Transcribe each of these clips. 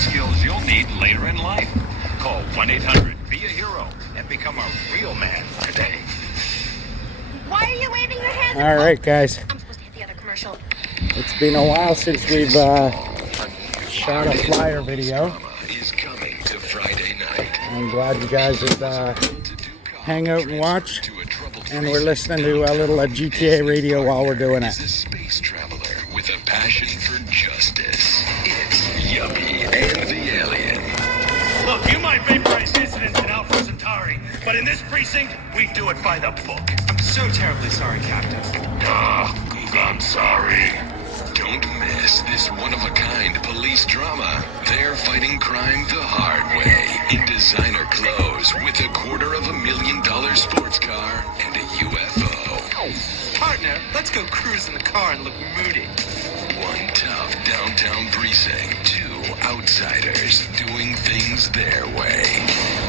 skills you'll need later in life. Call 1-800-BE-A-HERO and become a real man today. Why are you waving your hands? All right, guys. I'm supposed to hit the other commercial. It's been a while since we've shot a flyer video. I'm glad you guys would hang out and watch. And we're listening to a little GTA radio while we're doing it. Space traveler with a passion for justice. It's Yuppie and the Alien. Look, you might vaporize dissidents in Alpha Centauri, but in this precinct, we do it by the book. I'm so terribly sorry, Captain. I'm sorry. Don't miss this one-of-a-kind police drama. They're fighting crime the hard way in designer clothes with $250,000 sports car and a UFO. Partner, let's go cruise in the car and look moody. One tough downtown precinct, two outsiders doing things their way.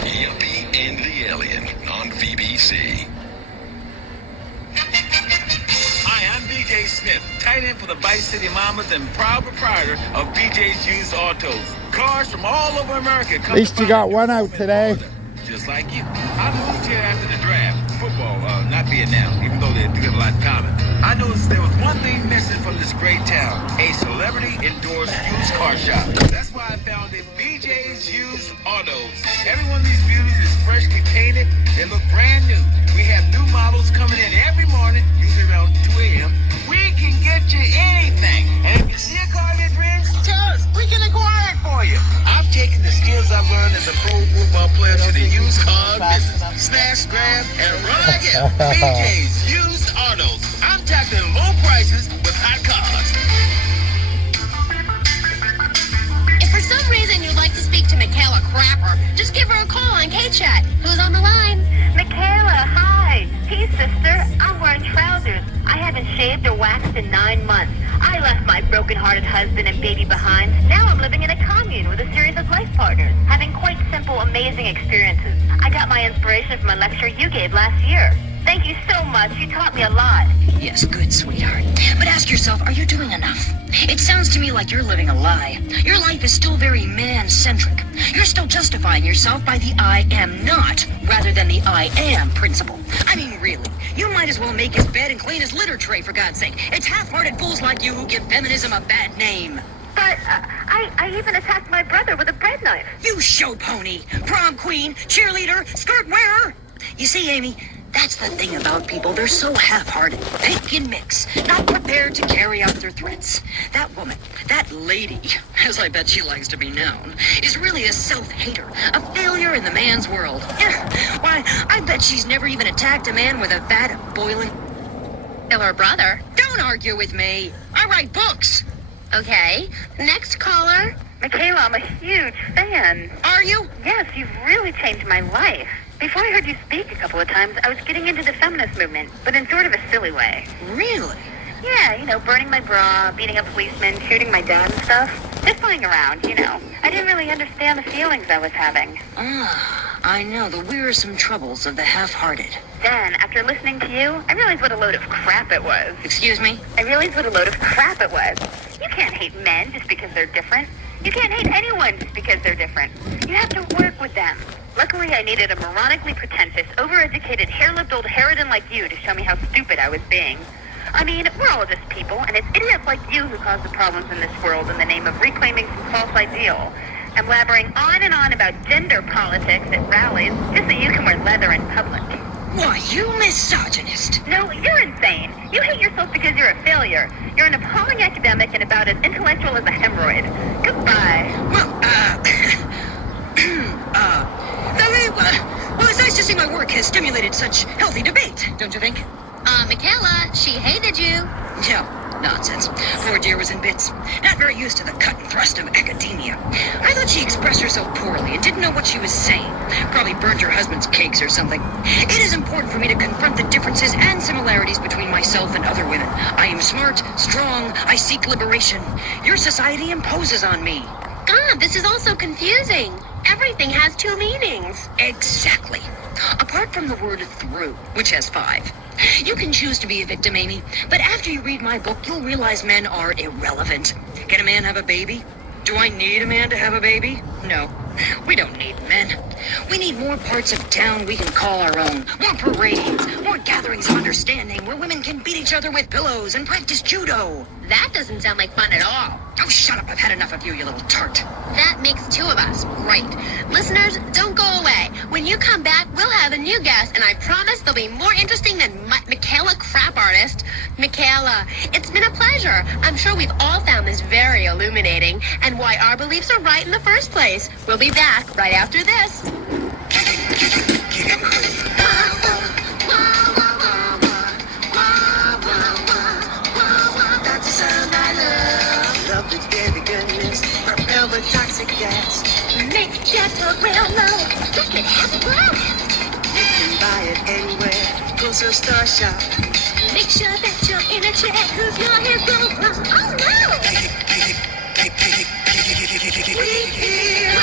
Yuppie and the Alien on BBC. Hi, I'm BJ Smith, tight end for the Vice City Mamas and proud proprietor of BJ's Used Autos. Cars from all over America. At least you got one out today. Just like you. I moved here after the draft. Football, not Vietnam, even though they do have a lot in common. I noticed there was one thing missing from this great town, a celebrity-endorsed used car shop. That's why I founded BJ's Used Autos. Every one of these beauties is freshly painted. They look brand new. We have new models coming in every morning, usually around 2 a.m. We can get you anything. And if you see a car that dreams, tell us. We can acquire it for you. I've taken the skills I've learned as a pro football player to the used car business. Smash, grab, and run again. BJ's Used Autos. I'm tackling low prices with hot cars. If for some reason you'd like to speak to Michaela Crapper, just give her a call on K-Chat. Who's on the line? Michaela, hi. Hey, sister. I'm wearing trousers. I haven't shaved or waxed in 9 months. I left my broken-hearted husband and baby behind. Now I'm living in a commune with a series of life partners, having quite simple, amazing experiences. I got my inspiration from a lecture you gave last year. Thank you so much. You taught me a lot. Yes, good, sweetheart. But ask yourself, are you doing enough? It sounds to me like you're living a lie. Your life is still very man-centric. You're still justifying yourself by the I am not, rather than the I am principle. I mean, really, you might as well make his bed and clean his litter tray, for God's sake. It's half-hearted fools like you who give feminism a bad name. But I even attacked my brother with a bread knife. You show pony, prom queen, cheerleader, skirt wearer. You see, Amy, that's the thing about people. They're so half-hearted, pick and mix, not prepared to carry out their threats. That woman, that lady, as I bet she likes to be known, is really a self-hater, a failure in the man's world. Yeah, why, I bet she's never even attacked a man with a vat of boiling... Kill her brother. Don't argue with me. I write books. Okay. Next caller. Michaela, I'm a huge fan. Are you? Yes, you've really changed my life. Before I heard you speak a couple of times, I was getting into the feminist movement, but in sort of a silly way. Really? Yeah, burning my bra, beating up policemen, shooting my dad and stuff. Just playing around, I didn't really understand the feelings I was having. Ah, I know, the wearisome troubles of the half-hearted. Then, after listening to you, I realized what a load of crap it was. Excuse me? I realized what a load of crap it was. You can't hate men just because they're different. You can't hate anyone just because they're different. You have to work with them. Luckily, I needed a moronically pretentious, overeducated, hair-lipped old harridan like you to show me how stupid I was being. I mean, we're all just people, and it's idiots like you who cause the problems in this world in the name of reclaiming some false ideal. And blabbering on and on about gender politics at rallies just so you can wear leather in public. Why, you misogynist. No, you're insane. You hate yourself because you're a failure. You're an appalling academic and about as intellectual as a hemorrhoid. Goodbye. Well, it's nice to see my work has stimulated such healthy debate, don't you think? Michaela, she hated you. Yeah, nonsense. Poor dear was in bits. Not very used to the cut and thrust of academia. I thought she expressed herself poorly and didn't know what she was saying. Probably burned her husband's cakes or something. It is important for me to confront the differences and similarities between myself and other women. I am smart, strong, I seek liberation. Your society imposes on me. God, this is all so confusing. Everything has 2 meanings. Exactly. Apart from the word through, which has 5. You can choose to be a victim, Amy, but after you read my book, you'll realize men are irrelevant. Can a man have a baby? Do I need a man to have a baby? No. We don't need men. We need more parts of town we can call our own. More parades, more gatherings of understanding where women can beat each other with pillows and practice judo. That doesn't sound like fun at all. Oh, shut up. I've had enough of you, you little tart. That makes two of us. Great. Listeners, don't go away. When you come back, we'll have a new guest, and I promise they'll be more interesting than Michaela Crap Artist. Michaela, it's been a pleasure. I'm sure we've all found this very illuminating, and why our beliefs are right in the first place. We'll be back right after this. That's the sound I love. Love the very goodness. Repel the toxic gas. Make gentle real love. Just it has a grow. You can buy it anywhere. Go to Star Shop. Make sure that you're in a chair, cause your hair will grow. Oh no! We hear.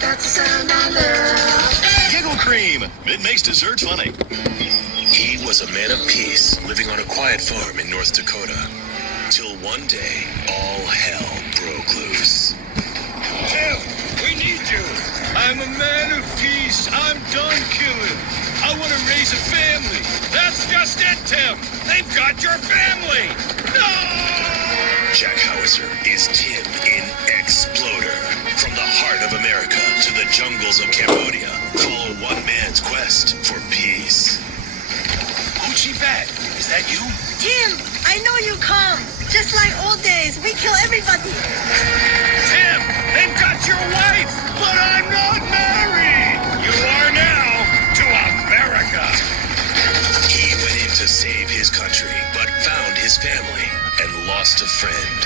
That's the sound I love. Giggle Cream. It makes dessert funny. He was a man of peace, living on a quiet farm in North Dakota. Till one day, all hell broke loose. Tim, we need you. I'm a man of peace. I'm done killing. I want to raise a family. That's just it, Tim. They've got your family. No! Jack Howitzer is Tim in Exploder. From the heart of America to the jungles of Cambodia, follow one man's quest for peace. Hoochie Bat, is that you? Tim, I know you come. Just like old days, we kill everybody. Tim, they've got your wife, but I'm not married. You are now to America. He went in to save his country, but found his family and lost a friend.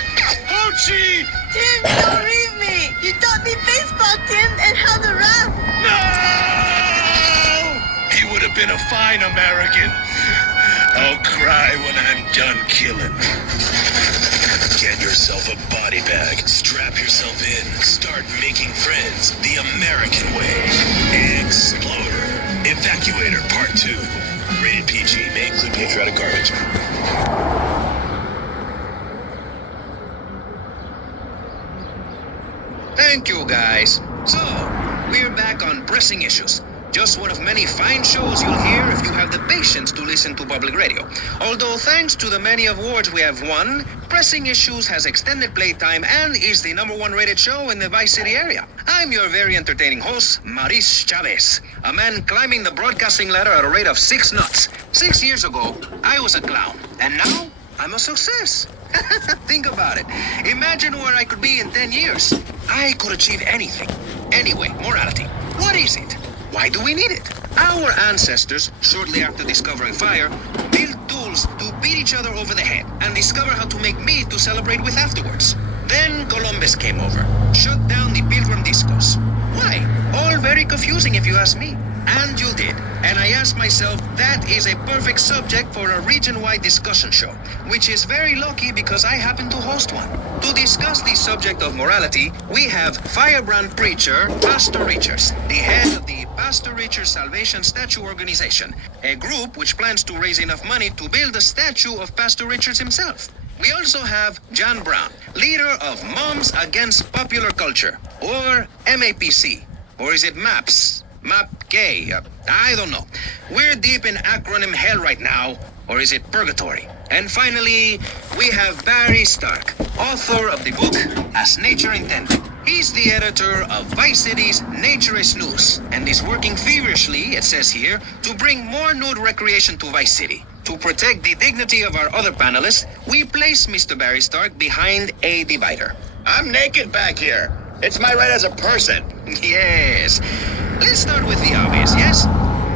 Hoochie! Tim, don't leave me. You taught me baseball, Tim, and how to rap. No! He would have been a fine American. I'll cry when I'm done killing. Get yourself a body bag, strap yourself in, start making friends the American way. Exploder. Evacuator Part 2. Rated PG. May include patriotic garbage. Thank you, guys. So, we're back on pressing issues. Just one of many fine shows you'll hear if you have the patience to listen to public radio. Although thanks to the many awards we have won, Pressing Issues has extended playtime and is the #1 rated show in the Vice City area. I'm your very entertaining host, Maurice Chavez, a man climbing the broadcasting ladder at a rate of 6 knots. 6 years ago, I was a clown, and now I'm a success. Think about it. Imagine where I could be in 10 years. I could achieve anything. Anyway, morality. What is it? Why do we need it? Our ancestors, shortly after discovering fire, built tools to beat each other over the head and discover how to make meat to celebrate with afterwards. Then Columbus came over, shut down the Pilgrim discos. Why? All very confusing if you ask me. And you did. And I asked myself, that is a perfect subject for a region-wide discussion show, which is very lucky because I happen to host one. To discuss the subject of morality, we have firebrand preacher Pastor Richards, the head of the Pastor Richards Salvation Statue Organization, a group which plans to raise enough money to build a statue of Pastor Richards himself. We also have John Brown, leader of Moms Against Popular Culture, or MAPC. Or is it MAPS? MAP-K? I don't know. We're deep in acronym hell right now, or is it purgatory? And finally, we have Barry Stark, author of the book As Nature Intended. He's the editor of Vice City's Naturist News, and is working feverishly, it says here, to bring more nude recreation to Vice City. To protect the dignity of our other panelists, we place Mr. Barry Stark behind a divider. I'm naked back here. It's my right as a person. Yes. Let's start with the obvious, yes?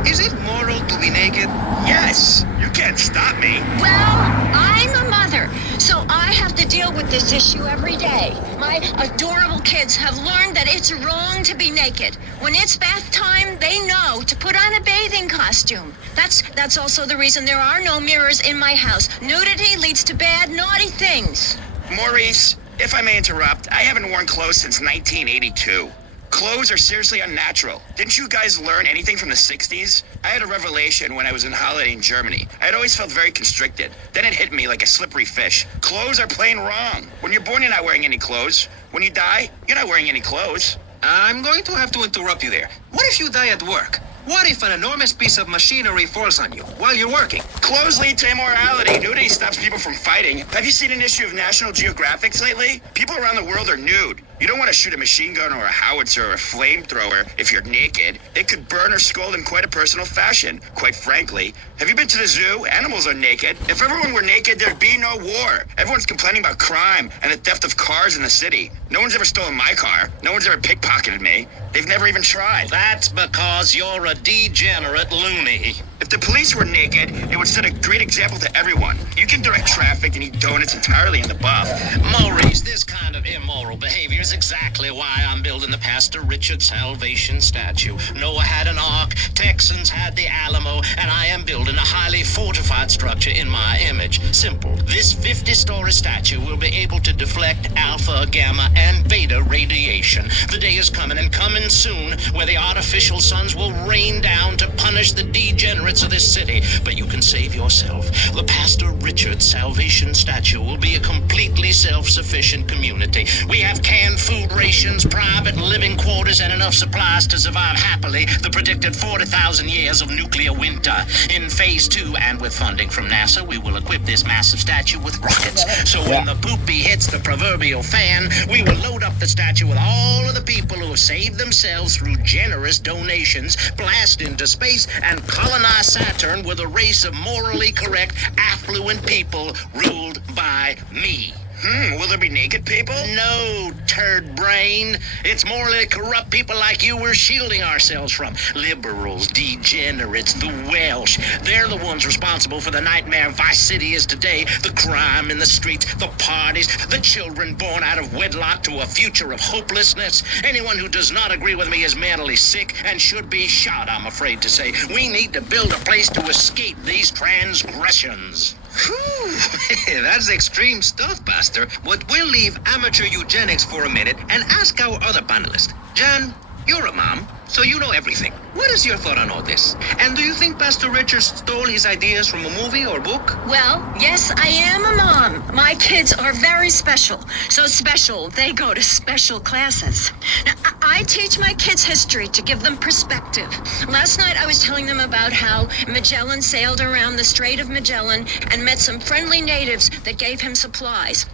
Is it moral to be naked? Yes. You can't stop me. Well, I'm a mother, so I have to deal with this issue every day. My adorable kids have learned that it's wrong to be naked. When it's bath time, they know to put on a bathing costume. That's also the reason there are no mirrors in my house. Nudity leads to bad, naughty things. Maurice, if I may interrupt, I haven't worn clothes since 1982. Clothes are seriously unnatural. Didn't you guys learn anything from the 60s? I had a revelation when I was on holiday in Germany. I had always felt very constricted. Then it hit me like a slippery fish. Clothes are plain wrong. When you're born, you're not wearing any clothes. When you die, you're not wearing any clothes. I'm going to have to interrupt you there. What if you die at work? What if an enormous piece of machinery falls on you while you're working? Clothes lead to immorality. Nudity stops people from fighting. Have you seen an issue of National Geographic lately? People around the world are nude. You don't want to shoot a machine gun or a howitzer or a flamethrower if you're naked. It could burn or scald in quite a personal fashion, quite frankly. Have you been to the zoo? Animals are naked. If everyone were naked, there'd be no war. Everyone's complaining about crime and the theft of cars in the city. No one's ever stolen my car. No one's ever pickpocketed me. They've never even tried. That's because you're a degenerate loony. If the police were naked, it would set a great example to everyone. You can direct traffic and eat donuts entirely in the buff. Maurice, this kind of immoral behavior is exactly why I'm building the Pastor Richard Salvation statue. Noah had an ark, Texans had the Alamo, and I am building a highly fortified structure in my image. Simple. This 50-story statue will be able to deflect alpha, gamma, and beta radiation. The day is coming, and coming soon, where the artificial suns will rain down to punish the degenerates of this city. But you can save yourself. The Pastor Richard Salvation statue will be a completely self-sufficient community. We have canned food rations, private living quarters, and enough supplies to survive happily the predicted 40,000 years of nuclear winter. In phase 2, and with funding from NASA, we will equip this massive statue with rockets. So when the poopy hits the proverbial fan, we will load up the statue with all of the people who have saved themselves through generous donations, blast into space, and colonize Saturn with a race of morally correct, affluent people ruled by me. Will there be naked people? No, turd brain. It's morally corrupt people like you we're shielding ourselves from. Liberals, degenerates, the Welsh. They're the ones responsible for the nightmare Vice City is today. The crime in the streets, the parties, the children born out of wedlock to a future of hopelessness. Anyone who does not agree with me is mentally sick and should be shot, I'm afraid to say. We need to build a place to escape these transgressions. Whew, that's extreme stuff, Pastor. But we'll leave amateur eugenics for a minute and ask our other panelist. Jan, you're a mom, so you know everything. What is your thought on all this? And do you think Pastor Richard stole his ideas from a movie or book? Well, yes, I am a mom. My kids are very special. So special, they go to special classes. Now, I teach my kids history to give them perspective. Last night I was telling them about how Magellan sailed around the Strait of Magellan and met some friendly natives that gave him supplies.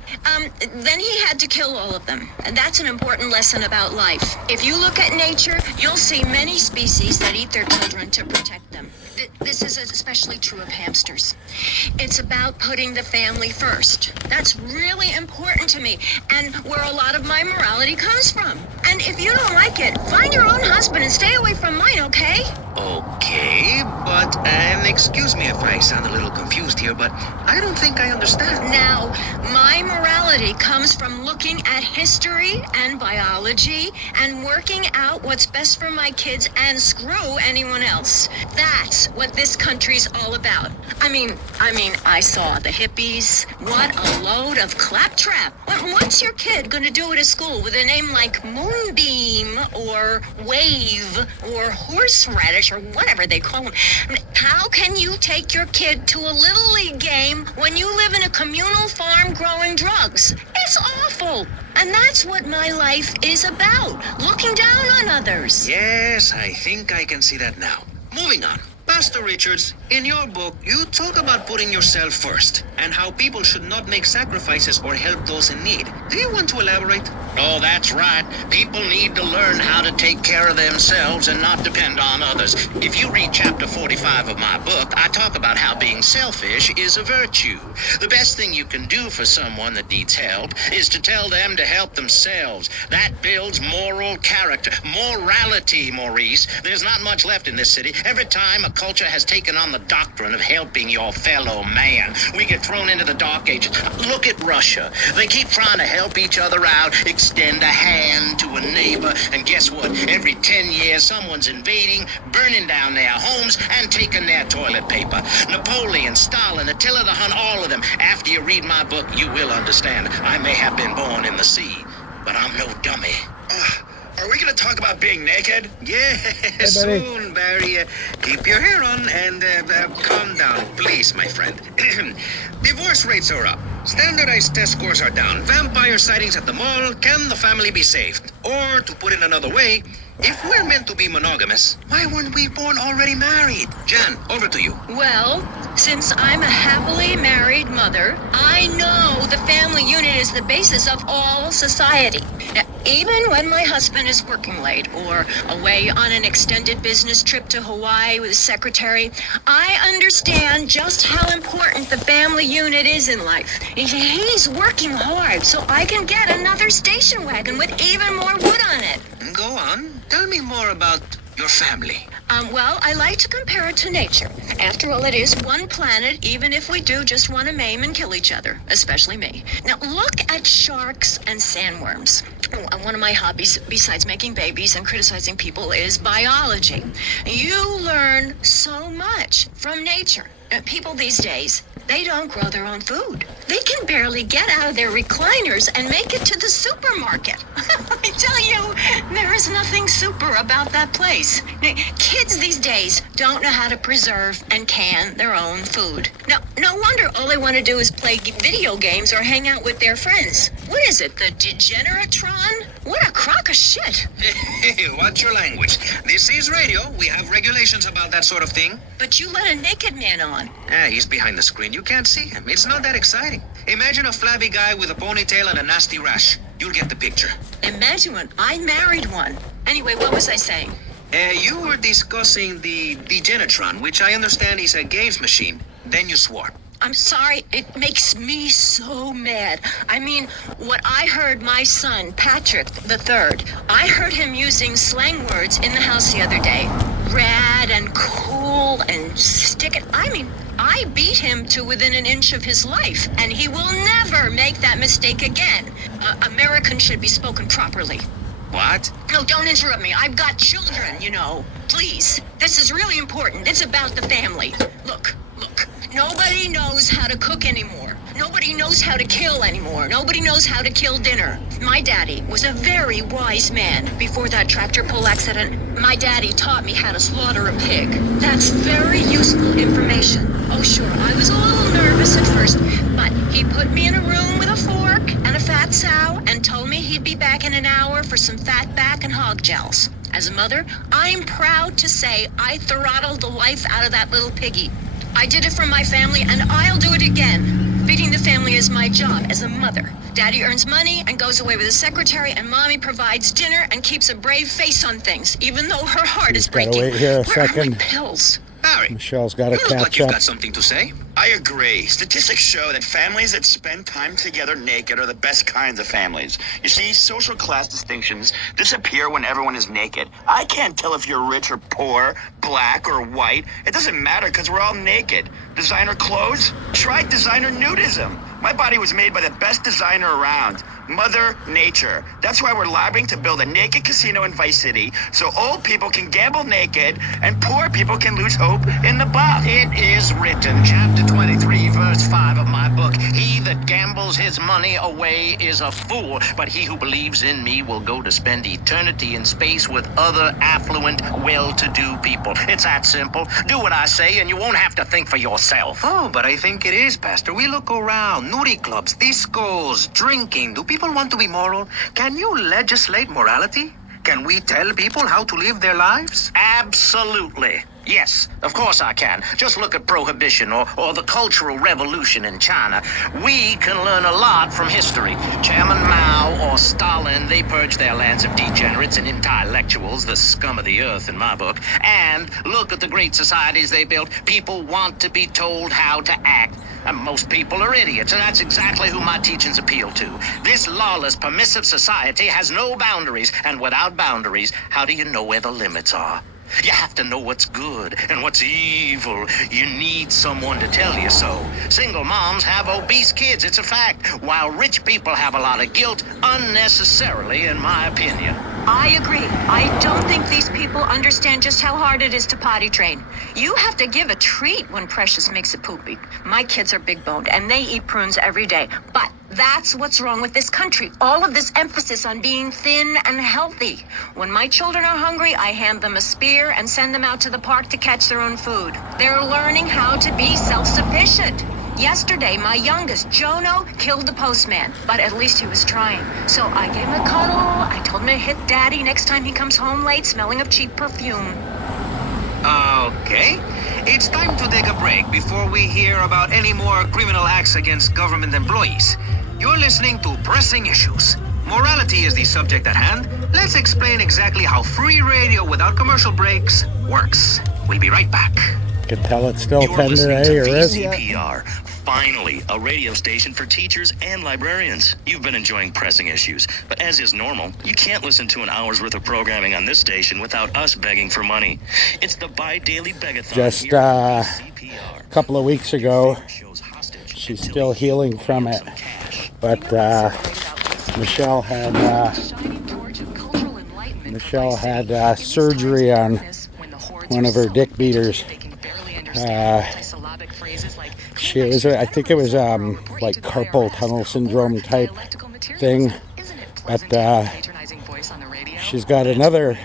Then he had to kill all of them. And that's an important lesson about life. If you look at nature, you'll see many species that eat their children to protect them. This is especially true of hamsters. It's about putting the family first. That's really important to me, and where a lot of my morality comes from. And if you don't like it, find your own husband and stay away from mine, okay? Okay, but, excuse me if I sound a little confused here, but I don't think I understand. Now, my morality comes from looking at history and biology and working out what's best for my kids and screw anyone else. That's what this country's all about. I mean, I saw the hippies. What a load of claptrap. What's your kid gonna do at a school with a name like Moonbeam or Wave or Horseradish or whatever they call them? How can you take your kid to a Little League game when you live in a communal farm growing drugs? It's awful. And that's what my life is about. Looking down on others. Yes, I think I can see that now. Moving on. Pastor Richards, in your book, you talk about putting yourself first and how people should not make sacrifices or help those in need. Do you want to elaborate? Oh, that's right. People need to learn how to take care of themselves and not depend on others. If you read chapter 45 of my book, I talk about how being selfish is a virtue. The best thing you can do for someone that needs help is to tell them to help themselves. That builds moral character. Morality, Maurice. There's not much left in this city. Every time a culture has taken on the doctrine of helping your fellow man, we get thrown into the dark ages. Look at Russia. They keep trying to help each other out, extend a hand to a neighbor, and guess what? Every 10 years, someone's invading, burning down their homes, and taking their toilet paper. Napoleon, Stalin, Attila the Hun, all of them. After you read my book, you will understand. I may have been born in the sea, but I'm no dummy. Are we going to talk about being naked? Yeah, buddy. soon, Barry. Keep your hair on and calm down, please, my friend. Divorce rates are up. Standardized test scores are down. Vampire sightings at the mall. Can the family be saved? Or, to put it another way, if we're meant to be monogamous, why weren't we born already married? Jan, over to you. Well, since I'm a happily married mother, I know the family unit is the basis of all society. Now, even when my husband is working late or away on an extended business trip to Hawaii with his secretary, I understand just how important the family unit is in life. He's working hard so I can get another station wagon with even more wood on it. Go on. Tell me more about your family. Well, I like to compare it to nature. After all, it is one planet, even if we do just want to maim and kill each other, especially me. Now, look at sharks and sandworms. One of my hobbies, besides making babies and criticizing people, is biology. You learn so much from nature. People these days, they don't grow their own food. They can barely get out of their recliners and make it to the supermarket. I tell you, there is nothing super about that place. Kids these days don't know how to preserve and can their own food. Now, no wonder all they want to do is play video games or hang out with their friends. What is it, the Degeneratron? What a crock of shit. Hey, watch your language. This is radio. We have regulations about that sort of thing. But you let a naked man on. He's behind the screen. You can't see him. It's not that exciting. Imagine a flabby guy with a ponytail and a nasty rash. You'll get the picture. Imagine one. I married one. Anyway, what was I saying? You were discussing the Degenatron, which I understand is a games machine. Then you swore. I'm sorry, it makes me so mad. I mean, what I heard my son, Patrick III, I heard him using slang words in the house the other day. Rad and cool and stick it. I mean, I beat him to within an inch of his life, and he will never make that mistake again. Americans should be spoken properly. What? No, don't interrupt me. I've got children, you know. Please. This is really important. It's about the family. Look. Nobody knows how to cook anymore. Nobody knows how to kill anymore. Nobody knows how to kill dinner. My daddy was a very wise man. Before that tractor pull accident, my daddy taught me how to slaughter a pig. That's very useful information. Oh, sure, I was a little nervous at first, but he put me in a room with a fork and a fat sow and told me he'd be back in an hour for some fat back and hog gels. As a mother, I'm proud to say I throttled the life out of that little piggy. I did it for my family, and I'll do it again. Feeding the family is my job as a mother. Daddy earns money and goes away with his secretary, and Mommy provides dinner and keeps a brave face on things, even though her heart is breaking. Gotta wait here a Where are second. my pills? Barry, Michelle's got to you look like catch you've up. got something to say. I agree. Statistics show that families that spend time together naked are the best kinds of families. You see, social class distinctions disappear when everyone is naked. I can't tell if you're rich or poor, black or white. It doesn't matter because we're all naked. Designer clothes? Try designer nudism. My body was made by the best designer around, Mother Nature. That's why we're lobbying to build a naked casino in Vice City so old people can gamble naked and poor people can lose hope in the buff. It is written, chapter 23, verse 5 of my book, "He that gambles his money away is a fool, but he who believes in me will go to spend eternity in space with other affluent, well-to-do people." It's that simple. Do what I say and you won't have to think for yourself. Oh, but I think it is, Pastor. We look around. Nudie clubs, discos, drinking. Do people want to be moral? Can you legislate morality? Can we tell people how to live their lives? Absolutely. Yes, of course I can. Just look at Prohibition or the Cultural Revolution in China. We can learn a lot from history. Chairman Mao or Stalin, they purged their lands of degenerates and intellectuals, the scum of the earth in my book. And look at the great societies they built. People want to be told how to act. And most people are idiots, and that's exactly who my teachings appeal to. This lawless, permissive society has no boundaries, and without boundaries, how do you know where the limits are? You have to know what's good and what's evil. You need someone to tell you so. Single moms have obese kids, it's a fact, while rich people have a lot of guilt, unnecessarily, in my opinion. I agree. I don't think these people understand just how hard it is to potty train. You have to give a treat when Precious makes a poopy. My kids are big-boned, and they eat prunes every day. But that's what's wrong with this country. All of this emphasis on being thin and healthy. When my children are hungry, I hand them a spear and send them out to the park to catch their own food. They're learning how to be self-sufficient. Yesterday, my youngest, Jono, killed the postman, but at least he was trying. So I gave him a cuddle. I told him to hit Daddy next time he comes home late, smelling of cheap perfume. Okay. It's time to take a break before we hear about any more criminal acts against government employees. You're listening to Pressing Issues. Morality is the subject at hand. Let's explain exactly how free radio without commercial breaks works. We'll be right back. You can tell it's still You're tender, listening eh? to Or is it? VCPR. Finally, a radio station for teachers and librarians. You've been enjoying Pressing Issues, but as is normal, you can't listen to an hour's worth of programming on this station without us begging for money. It's the bi-daily begathon. Just here on a VCPR. couple of weeks ago, Shows hostage she's until still you healing from it. some cash. But Michelle had surgery on one of her dick beaters. She was, I think it was like carpal tunnel syndrome type thing. But she's got another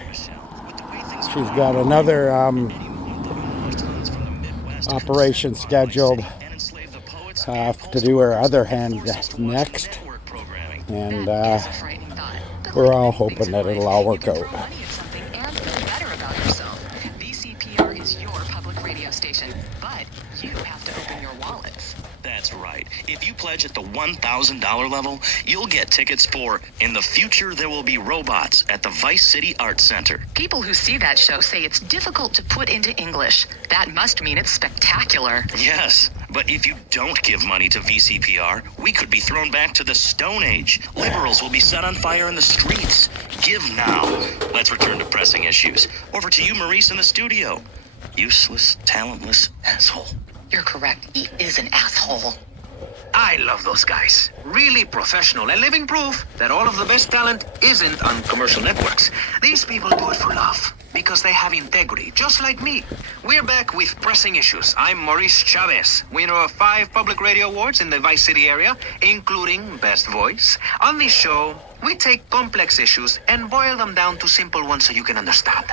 operation scheduled to do her other hand next, and we're all hoping that it'll all work out. VCPR is your public radio station, but you have to open your wallets. That's right. If you pledge at the $1,000 level, you'll get tickets for In the Future There Will Be Robots at the Vice City Arts Center. People who see that show say it's difficult to put into English. That must mean it's spectacular. Yes, but if you don't give money to VCPR, we could be thrown back to the Stone Age. Liberals will be set on fire in the streets. Give now. Let's return to Pressing Issues. Over to you, Maurice, in the studio. Useless, talentless asshole. You're correct. He is an asshole. I love those guys. Really professional and living proof that all of the best talent isn't on commercial networks. These people do it for love because they have integrity, just like me. We're back with Pressing Issues. I'm Maurice Chavez, winner of 5 public radio awards in the Vice City area, including Best Voice. On this show, we take complex issues and boil them down to simple ones so you can understand.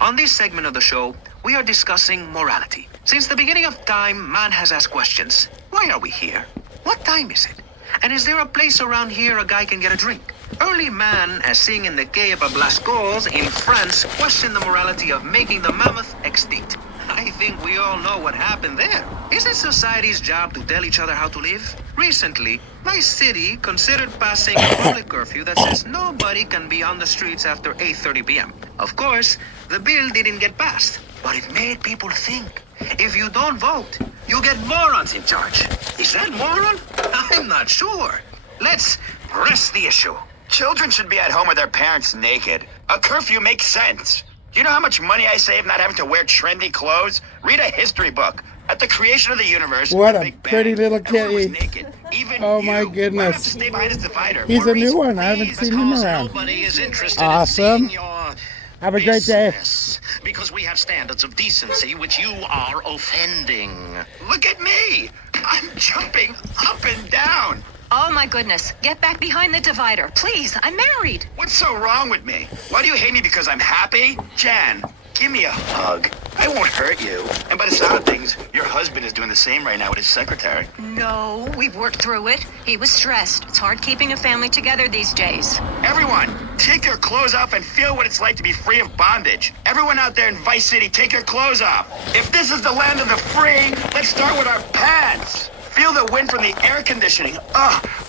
On this segment of the show, we are discussing morality. Since the beginning of time, man has asked questions. Why are we here? What time is it? And is there a place around here a guy can get a drink? Early man, as seen in the Cave of Lascaux in France, questioned the morality of making the mammoth extinct. I think we all know what happened there. Is it society's job to tell each other how to live? Recently, my city considered passing a public curfew that says nobody can be on the streets after 8:30 p.m. Of course, the bill didn't get passed, but it made people think. If you don't vote, you get morons in charge. Is that moron? I'm not sure. Let's press the issue. Children should be at home with their parents naked. A curfew makes sense. Do you know how much money I save not having to wear trendy clothes? Read a history book. At the creation of the universe, What the a Big Bang, pretty little everyone was kitty. naked. Even Oh my you. Why not goodness. just stay behind this divider? He's a Maurice, new one. I haven't please. seen him around. Nobody is interested Awesome. in seeing your Have a great day. business, because we have standards of decency which you are offending. Look at me. I'm jumping up and down. Oh my goodness. Get back behind the divider. Please, I'm married. What's so wrong with me? Why do you hate me because I'm happy? Jan, give me a hug. I won't hurt you. And by the sound of things, your husband is doing the same right now with his secretary. No, we've worked through it. He was stressed. It's hard keeping a family together these days. Everyone, take your clothes off and feel what it's like to be free of bondage. Everyone out there in Vice City, take your clothes off. If this is the land of the free, let's start with our pants. Feel the wind from the air conditioning.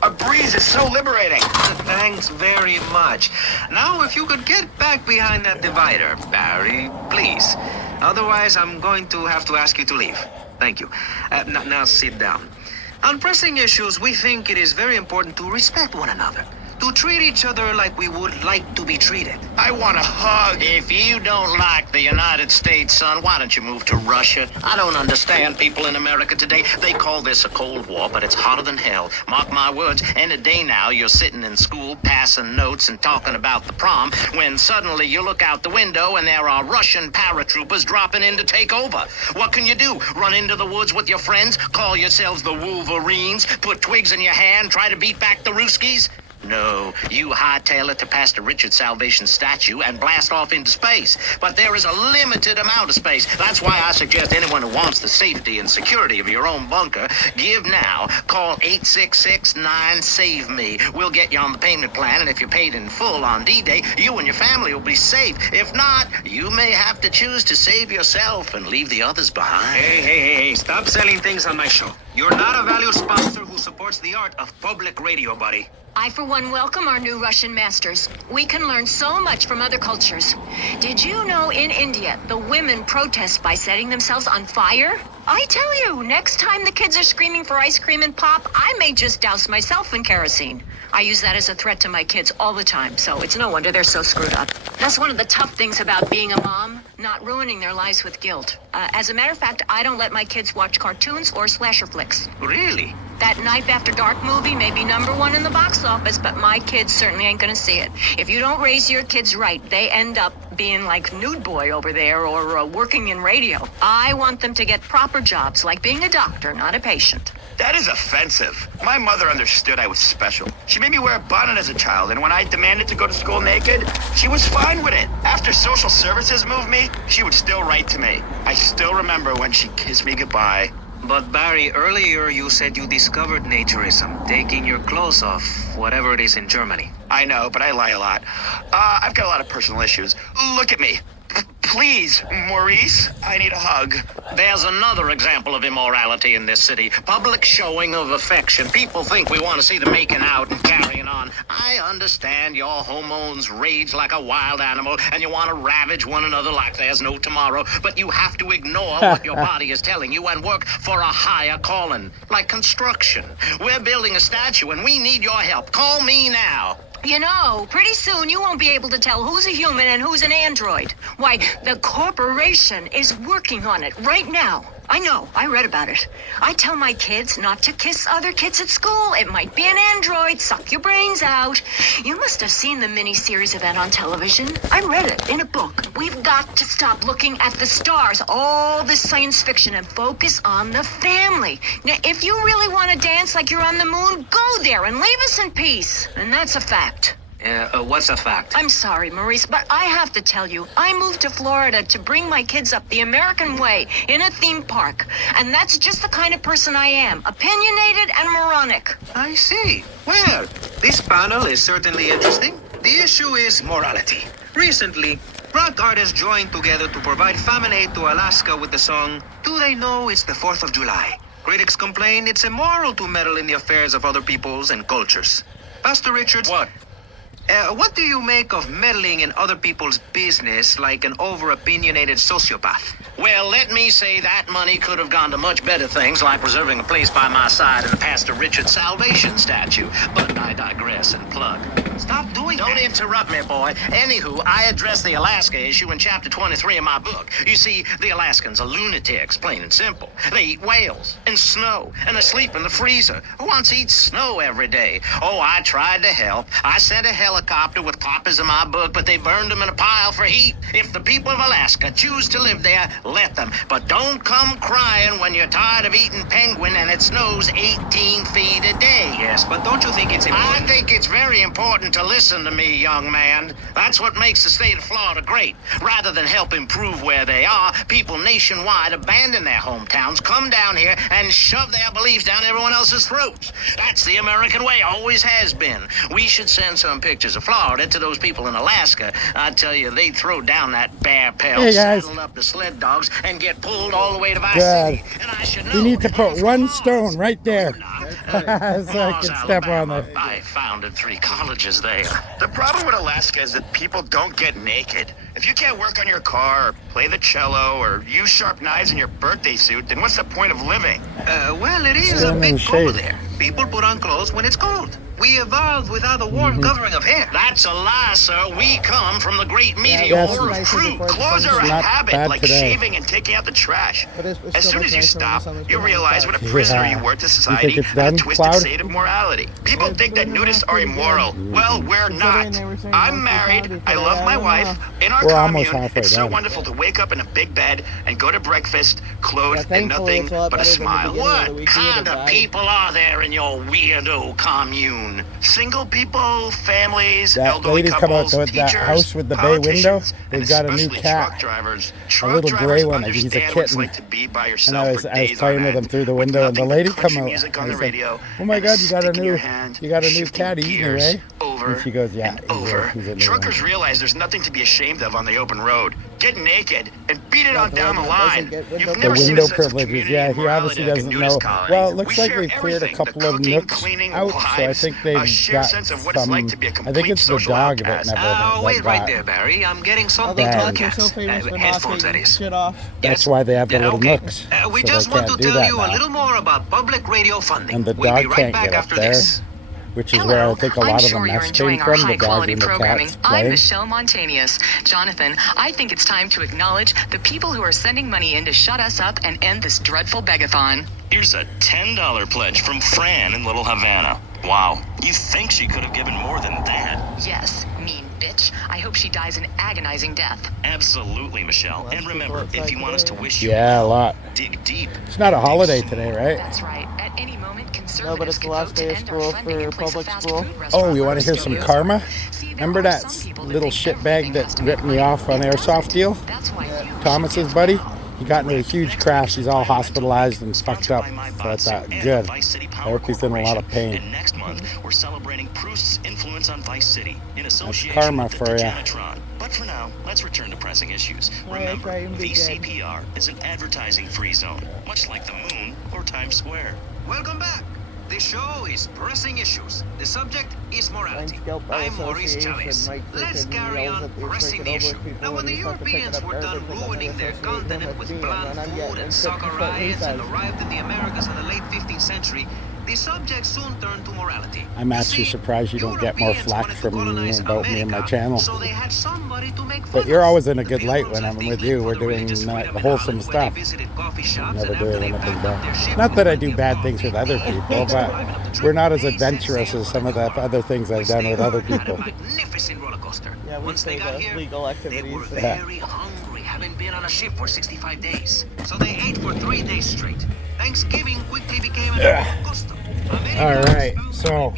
A breeze is so liberating. Thanks very much. Now, if you could get back behind that divider, Barry, please. Otherwise, I'm going to have to ask you to leave. Thank you. Now sit down. On Pressing Issues, we think it is very important to respect one another. to treat each other like we would like to be treated. I want a hug. If you don't like the United States, son, why don't you move to Russia? I don't understand people in America today. They call this a Cold War, but it's hotter than hell. Mark my words, any day now you're sitting in school passing notes and talking about the prom when suddenly you look out the window and there are Russian paratroopers dropping in to take over. What can you do? Run into the woods with your friends? Call yourselves the Wolverines? Put twigs in your hair and try to beat back the Ruskies? No, you hightail it to Pastor Richard's Salvation statue and blast off into space. But there is a limited amount of space. That's why I suggest anyone who wants the safety and security of your own bunker, give now. Call 866-9-SAVE-ME. We'll get you on the payment plan, and if you're paid in full on D-Day, you and your family will be safe. If not, you may have to choose to save yourself and leave the others behind. Hey, stop selling things on my show. You're not a valued sponsor who supports the art of public radio, buddy. I, for one, welcome our new Russian masters. We can learn so much from other cultures. Did you know in India, the women protest by setting themselves on fire? I tell you, next time the kids are screaming for ice cream and pop, I may just douse myself in kerosene. I use that as a threat to my kids all the time, so it's no wonder they're so screwed up. That's one of the tough things about being a mom, not ruining their lives with guilt. As a matter of fact, I don't let my kids watch cartoons or slasher flicks. Really? That Knife After Dark movie may be #1 in the box office, but my kids certainly ain't gonna see it. If you don't raise your kids right, they end up being like Nude Boy over there or working in radio. I want them to get proper jobs, like being a doctor, not a patient. That is offensive. My mother understood I was special. She made me wear a bonnet as a child, and when I demanded to go to school naked, she was fine with it. After social services moved me, she would still write to me. I still remember when she kissed me goodbye. But Barry, earlier you said you discovered naturism, taking your clothes off, whatever it is in Germany. I know, but I lie a lot. I've got a lot of personal issues. Look at me. Please, Maurice, I need a hug. There's another example of immorality in this city. Public showing of affection. People think we want to see them making out and carrying on. I understand your hormones rage like a wild animal and you want to ravage one another like there's no tomorrow, but you have to ignore what your body is telling you and work for a higher calling, like construction. We're building a statue and we need your help. Call me now. You know, pretty soon you won't be able to tell who's a human and who's an android. Why, the corporation is working on it right now. I know, I read about it. I tell my kids not to kiss other kids at school. It might be an android, suck your brains out. You must have seen the mini-series of that on television. I read it in a book. We've got to stop looking at the stars, all this science fiction, and focus on the family. Now, if you really want to dance like you're on the moon, go there and leave us in peace. And that's a fact. What's a fact? I'm sorry, Maurice, but I have to tell you, I moved to Florida to bring my kids up the American way in a theme park. And that's just the kind of person I am, opinionated and moronic. I see. Well, this panel is certainly interesting. The issue is morality. Recently, rock artists joined together to provide famine aid to Alaska with the song, Do They Know It's the 4th of July? Critics complain it's immoral to meddle in the affairs of other peoples and cultures. Pastor Richards... What? What do you make of meddling in other people's business like an over-opinionated sociopath? Well, let me say that money could have gone to much better things, like reserving a place by my side in the Pastor Richard Salvation statue. But I digress and plug. Stop doing that. Don't interrupt me, boy. Anywho, I address the Alaska issue in chapter 23 of my book. You see, the Alaskans are lunatics, plain and simple. They eat whales and snow, and they sleep in the freezer. Who wants to eat snow every day? Oh, I tried to help. I sent a helicopter with copies of my book, but they burned them in a pile for heat. If the people of Alaska choose to live there, let them. But don't come crying when you're tired of eating penguin and it snows 18 feet a day. Yes, but don't you think it's important? I think it's very important to listen to me, young man. That's what makes the state of Florida great. Rather than help improve where they are, people nationwide abandon their hometowns, come down here, and shove their beliefs down everyone else's throats. That's the American way, always has been. We should send some pictures of Florida to those people in Alaska. I tell you, they'd throw down that bear pelt, saddle up the sled dogs, and get pulled all the way to Vice City. And I should know. You need to put one stone right there. So I can step on it. I founded 3 colleges there. The problem with Alaska is that people don't get naked. If you can't work on your car, or play the cello, or use sharp knives in your birthday suit, then what's the point of living? Well, it is a big pull there. People put on clothes when it's cold. We evolved without a warm covering of hair. That's a lie, sir. We come from the great meteor Yes, of it's fruit. Clothes are a not habit, bad like today. shaving and taking out the trash. It's As still soon much as you nicer when stop, the sun is you going realize outside. what a prisoner Yeah. you were to You society think it's and a done, twisted Cloud? state of morality. People It's think that doing nudists enough are pretty good. immoral. Well, we're Considering not. they were saying I'm most married. equality I today, love I my don't wife. know. In our We're almost commune, halfway it's so done. wonderful to wake up in a big bed and go to breakfast, clothed in thankfully, nothing it's a lot but a better than the smile. beginning of the What week kind either, of guys. people are there in your weirdo commune? Single people, families, That elderly lady come out couples, to that teachers, house with the bay window. politicians, They've and got a new especially cat. truck drivers. A Truck little drivers gray one. I think he's a understand what it's kitten. like to be by And yourself I for was days playing on with him end, through the with window, and the nothing but lady come country out. music on And I the said, radio, "Oh my and God, you got a stick in your new, hand, you got a new shifting cat, easy, gears right?" over And she goes, "Yeah, and over. he's a new Truckers one." realize there's nothing to be ashamed of on the open road. Get naked and beat it on the down the one that doesn't line. get window You've The never seen a window sense of privileges, community yeah, and he morality obviously like a doesn't nudist know. colony. Well, it looks We like share they cleared a everything, couple the of cooking, nooks cleaning, out, so I wives, think a they've shared got sense of what it's some. like to be a I think complete it's the social dog that outcast. never Wait that right got. there, Barry. I'm getting Although something to Bad. look Tuck, you're at. so famous for not Headphones, that taking is. shit off. That's why they have the little Okay. nooks, We so just they want can't to do tell that you a now. little more about public radio funding. And the We'll be dog right can't back get up after there, this. which is where I think a lot I'm of sure the you're mess came enjoying our from. The dog high-quality and the programming. cats I'm playing. Michelle Montanius. Jonathan, I think it's time to acknowledge the people who are sending money in to shut us up and end this dreadful begathon. Here's a $10 pledge from Fran in Little Havana. Wow, you think she could have given more than that? Yes, mean bitch. I hope she dies an agonizing death. Absolutely, Michelle. Well, and that's remember, people if you want us to outside wish you Yeah, a well, lot. dig deep. It's not a holiday today, right? That's right. At any moment, conservatives No, but it's the could last vote day to of end our school funding for and place a public fast school. food restaurant Oh, you on want to hear our some studios. karma? See, there Remember are that some people that little think shitbag everything has that to be ripped me money. off on It Airsoft doesn't. deal? That's why you Thomas's should buddy? get out. He got into a huge crash. He's all hospitalized and fucked up. So I thought, good. I hope he's in a lot of And pain. next month, we're celebrating Proust's influence on Vice City in association karma with the for ya. Degenitron. But for now, let's return to pressing issues. Remember, try and be good. VCPR is an advertising-free zone, much like the moon or Times Square. Welcome back. This show is Pressing Issues. The subject is morality. Mine's guilt by I'm Maurice association. Chavez. Mike Let's freaking carry yells on at the pressing the freaking issue. over people Now, when when the he's fucking picking Europeans up were done garbage and then ruining their associating continent him with being, bland and I'm food getting and 50 soccer foot riots and size. arrived in the Americas in the late 15th century, the subject soon turned to morality. I'm actually surprised you don't get more flack from me about me and my channel. So they had somebody to make fun But you're of. always in a The good light pilgrims when of I'm with England you. for We're the doing religious freedom in wholesome Holland, where stuff. they visited coffee shops, Never and after doing they anything packed up their bad. ship, Not that I they do went bad to things with coffee. other people, but we're not as adventurous as some of the other things I've done with other people. Magnificent roller coaster. Yeah, we Once they say got the here, legal they activities. were Yeah. very hungry, having been on a ship for 65 days. So they ate for 3 days straight. Thanksgiving quickly became an important custom. All right, so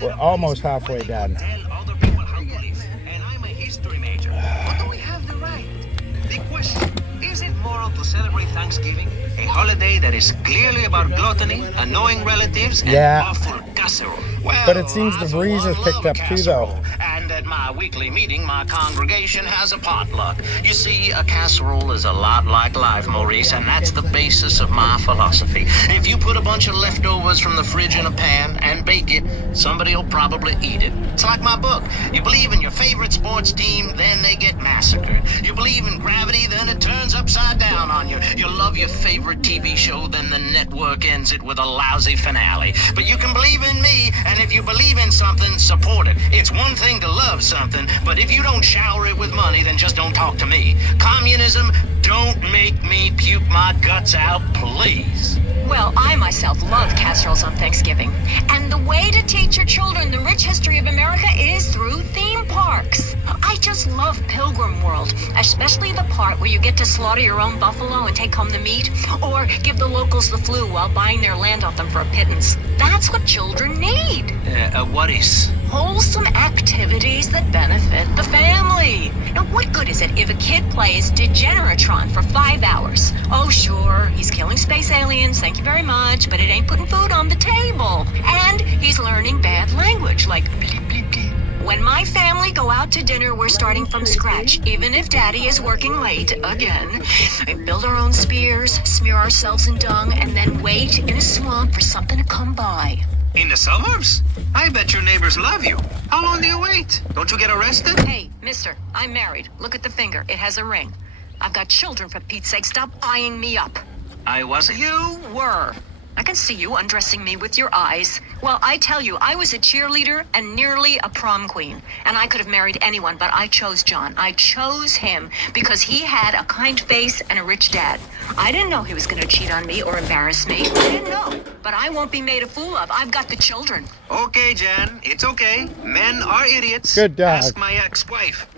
we're almost halfway done. Tell other people how to live. And I'm a history major. But do we have the right? The question, is it moral to celebrate Thanksgiving? A holiday that is clearly about gluttony, annoying relatives, and Yeah. awful casserole. Well, But it seems the I, for breeze one, has picked love up too, though. casserole. And at my weekly meeting, my congregation has a potluck. You see, a casserole is a lot like life, Maurice, and that's the basis of my philosophy. If you put a bunch of leftovers from the fridge in a pan and bake it, somebody will probably eat it. It's like my book. You believe in your favorite sports team, then they get massacred. You believe in gravity, then it turns upside down on you. You love your favorite TV show, then the network ends it with a lousy finale. But you can believe in me, and if you believe in something, support it. It's one thing to love something, but if you don't shower it with money, then just don't talk to me. Communism, don't make me puke my guts out, please. Well, I myself love casseroles on Thanksgiving. And the way to teach your children the rich history of America is through theme parks. I just love Pilgrim World, especially the part where you get to slaughter your own buffalo and take home the meat, or give the locals the flu while buying their land off them for a pittance. That's what children need. What is? Wholesome activities that benefit the family. Now, what good is it if a kid plays Degeneratron for 5 hours? Oh, sure, he's killing space aliens, thank you very much, but it ain't putting food on the table. And he's learning bad language, like bleep, bleep, bleep. When my family go out to dinner, we're starting from scratch, even if Daddy is working late again. We build our own spears, smear ourselves in dung, and then wait in a swamp for something to come by. In the suburbs? I bet your neighbors love you. How long do you wait? Don't you get arrested? Hey, mister, I'm married. Look at the finger. It has a ring. I've got children, for Pete's sake. Stop eyeing me up. I wasn't. You were. Now can see you undressing me with your eyes. Well, I tell you, I was a cheerleader and nearly a prom queen. And I could have married anyone, but I chose John. I chose him because he had a kind face and a rich dad. I didn't know he was going to cheat on me or embarrass me. I didn't know. But I won't be made a fool of. I've got the children. Okay, Jan, it's okay. Men are idiots. Good dog. Ask my ex-wife.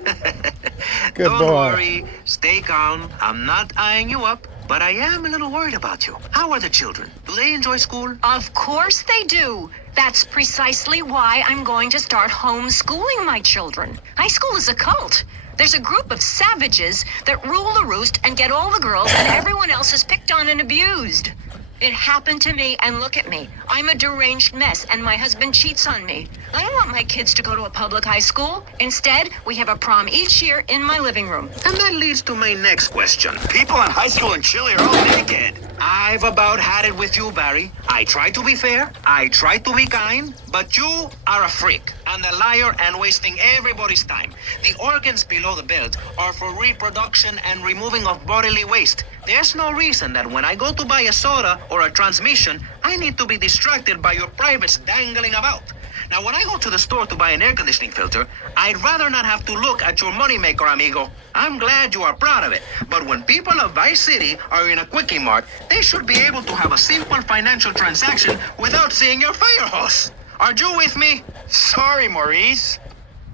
Good Don't boy. worry. Stay calm. I'm not eyeing you up, but I am a little worried about you. How are the children? Do they enjoy school? Of course they do. That's precisely why I'm going to start homeschooling my children. High school is a cult. There's a group of savages that rule the roost and get all the girls, and everyone else is picked on and abused. It happened to me, and look at me. I'm a deranged mess, and my husband cheats on me. I don't want my kids to go to a public high school. Instead, we have a prom each year in my living room. And that leads to my next question. People in high school in Chile are all naked. I've about had it with you, Barry. I try to be fair, I try to be kind, but you are a freak and a liar and wasting everybody's time. The organs below the belt are for reproduction and removing of bodily waste. There's no reason that when I go to buy a soda or a transmission, I need to be distracted by your privates dangling about. Now, when I go to the store to buy an air conditioning filter, I'd rather not have to look at your moneymaker, amigo. I'm glad you are proud of it. But when people of Vice City are in a quickie mart, they should be able to have a simple financial transaction without seeing your fire hose. Are you with me? Sorry, Maurice.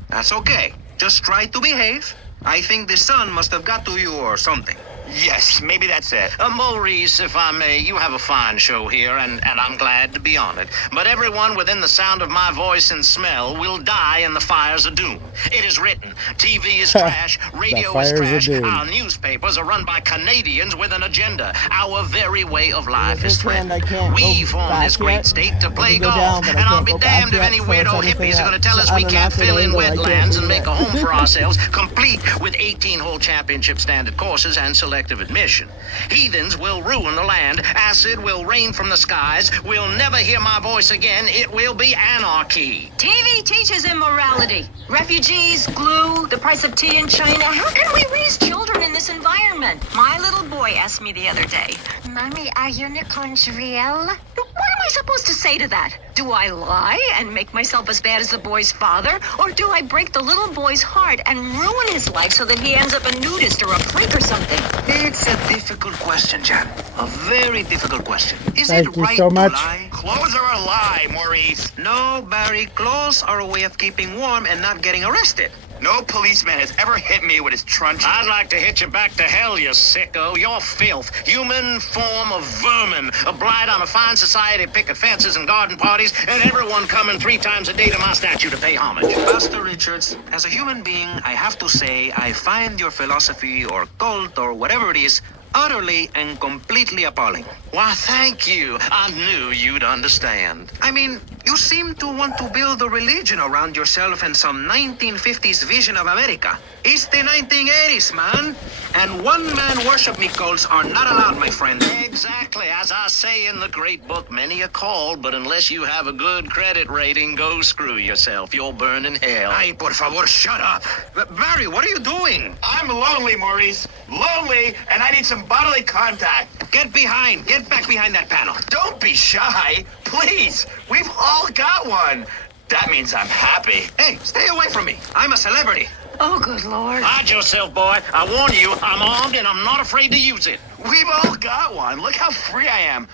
That's okay. Just try to behave. I think the sun must have got to you or something. Yes, maybe that's it. Maurice, if I may, you have a fine show here, and I'm glad to be on it. But everyone within the sound of my voice and smell will die in the fires of doom. It is written. TV is trash. Radio is fires of trash. doom. Our newspapers are run by Canadians with an agenda. Our very way of life is threatened. I can't We go formed back this great yet. state to play I can go golf, down, but I and I'll can't be go back damned if yet, any so weirdo it's anything hippies are going to tell us on we an can't fill in angle, I can't wetlands do and make that. a home for ourselves, complete with 18-hole championship standard courses and selective admission. Heathens will ruin the land. Acid will rain from the skies. We'll never hear my voice again. It will be anarchy. TV teaches immorality. Refugees, glue, the price of tea in China. How can we raise children in this environment? My little boy asked me the other day, Mommy, are unicorns real? What am I supposed to say to that? Do I lie and make myself as bad as the boy's father? Or do I break the little boy's heart and ruin his life so that he ends up a nudist or a freak or something? It's a difficult question, Jan. A very difficult question. Is Thank it you right so to much. lie? Clothes are a lie, Maurice. No, Barry, clothes are a way of keeping warm and not getting arrested. No policeman has ever hit me with his truncheon. I'd like to hit you back to hell, you sicko. You're filth. Human form of vermin. A blight on a fine society, picket fences and garden parties, and everyone coming 3 times a day to my statue to pay homage. Pastor Richards, as a human being, I have to say I find your philosophy or cult or whatever it is utterly and completely appalling. Why, thank you. I knew you'd understand. I mean, you seem to want to build a religion around yourself and some 1950s vision of America. It's the 1980s, man. And one-man worship me cults are not allowed, my friend. Exactly. As I say in the great book, many are called, but unless you have a good credit rating, go screw yourself. You'll burn in hell. Ay, por favor, shut up. Barry, what are you doing? I'm lonely, Maurice. Lonely, and I need some bodily contact. Get back behind that panel. Don't be shy. Please. We've all got one. That means I'm happy. Hey, stay away from me. I'm a celebrity. Oh, good Lord. Hide yourself, boy. I warn you, I'm armed and I'm not afraid to use it. We've all got one. Look how free I am.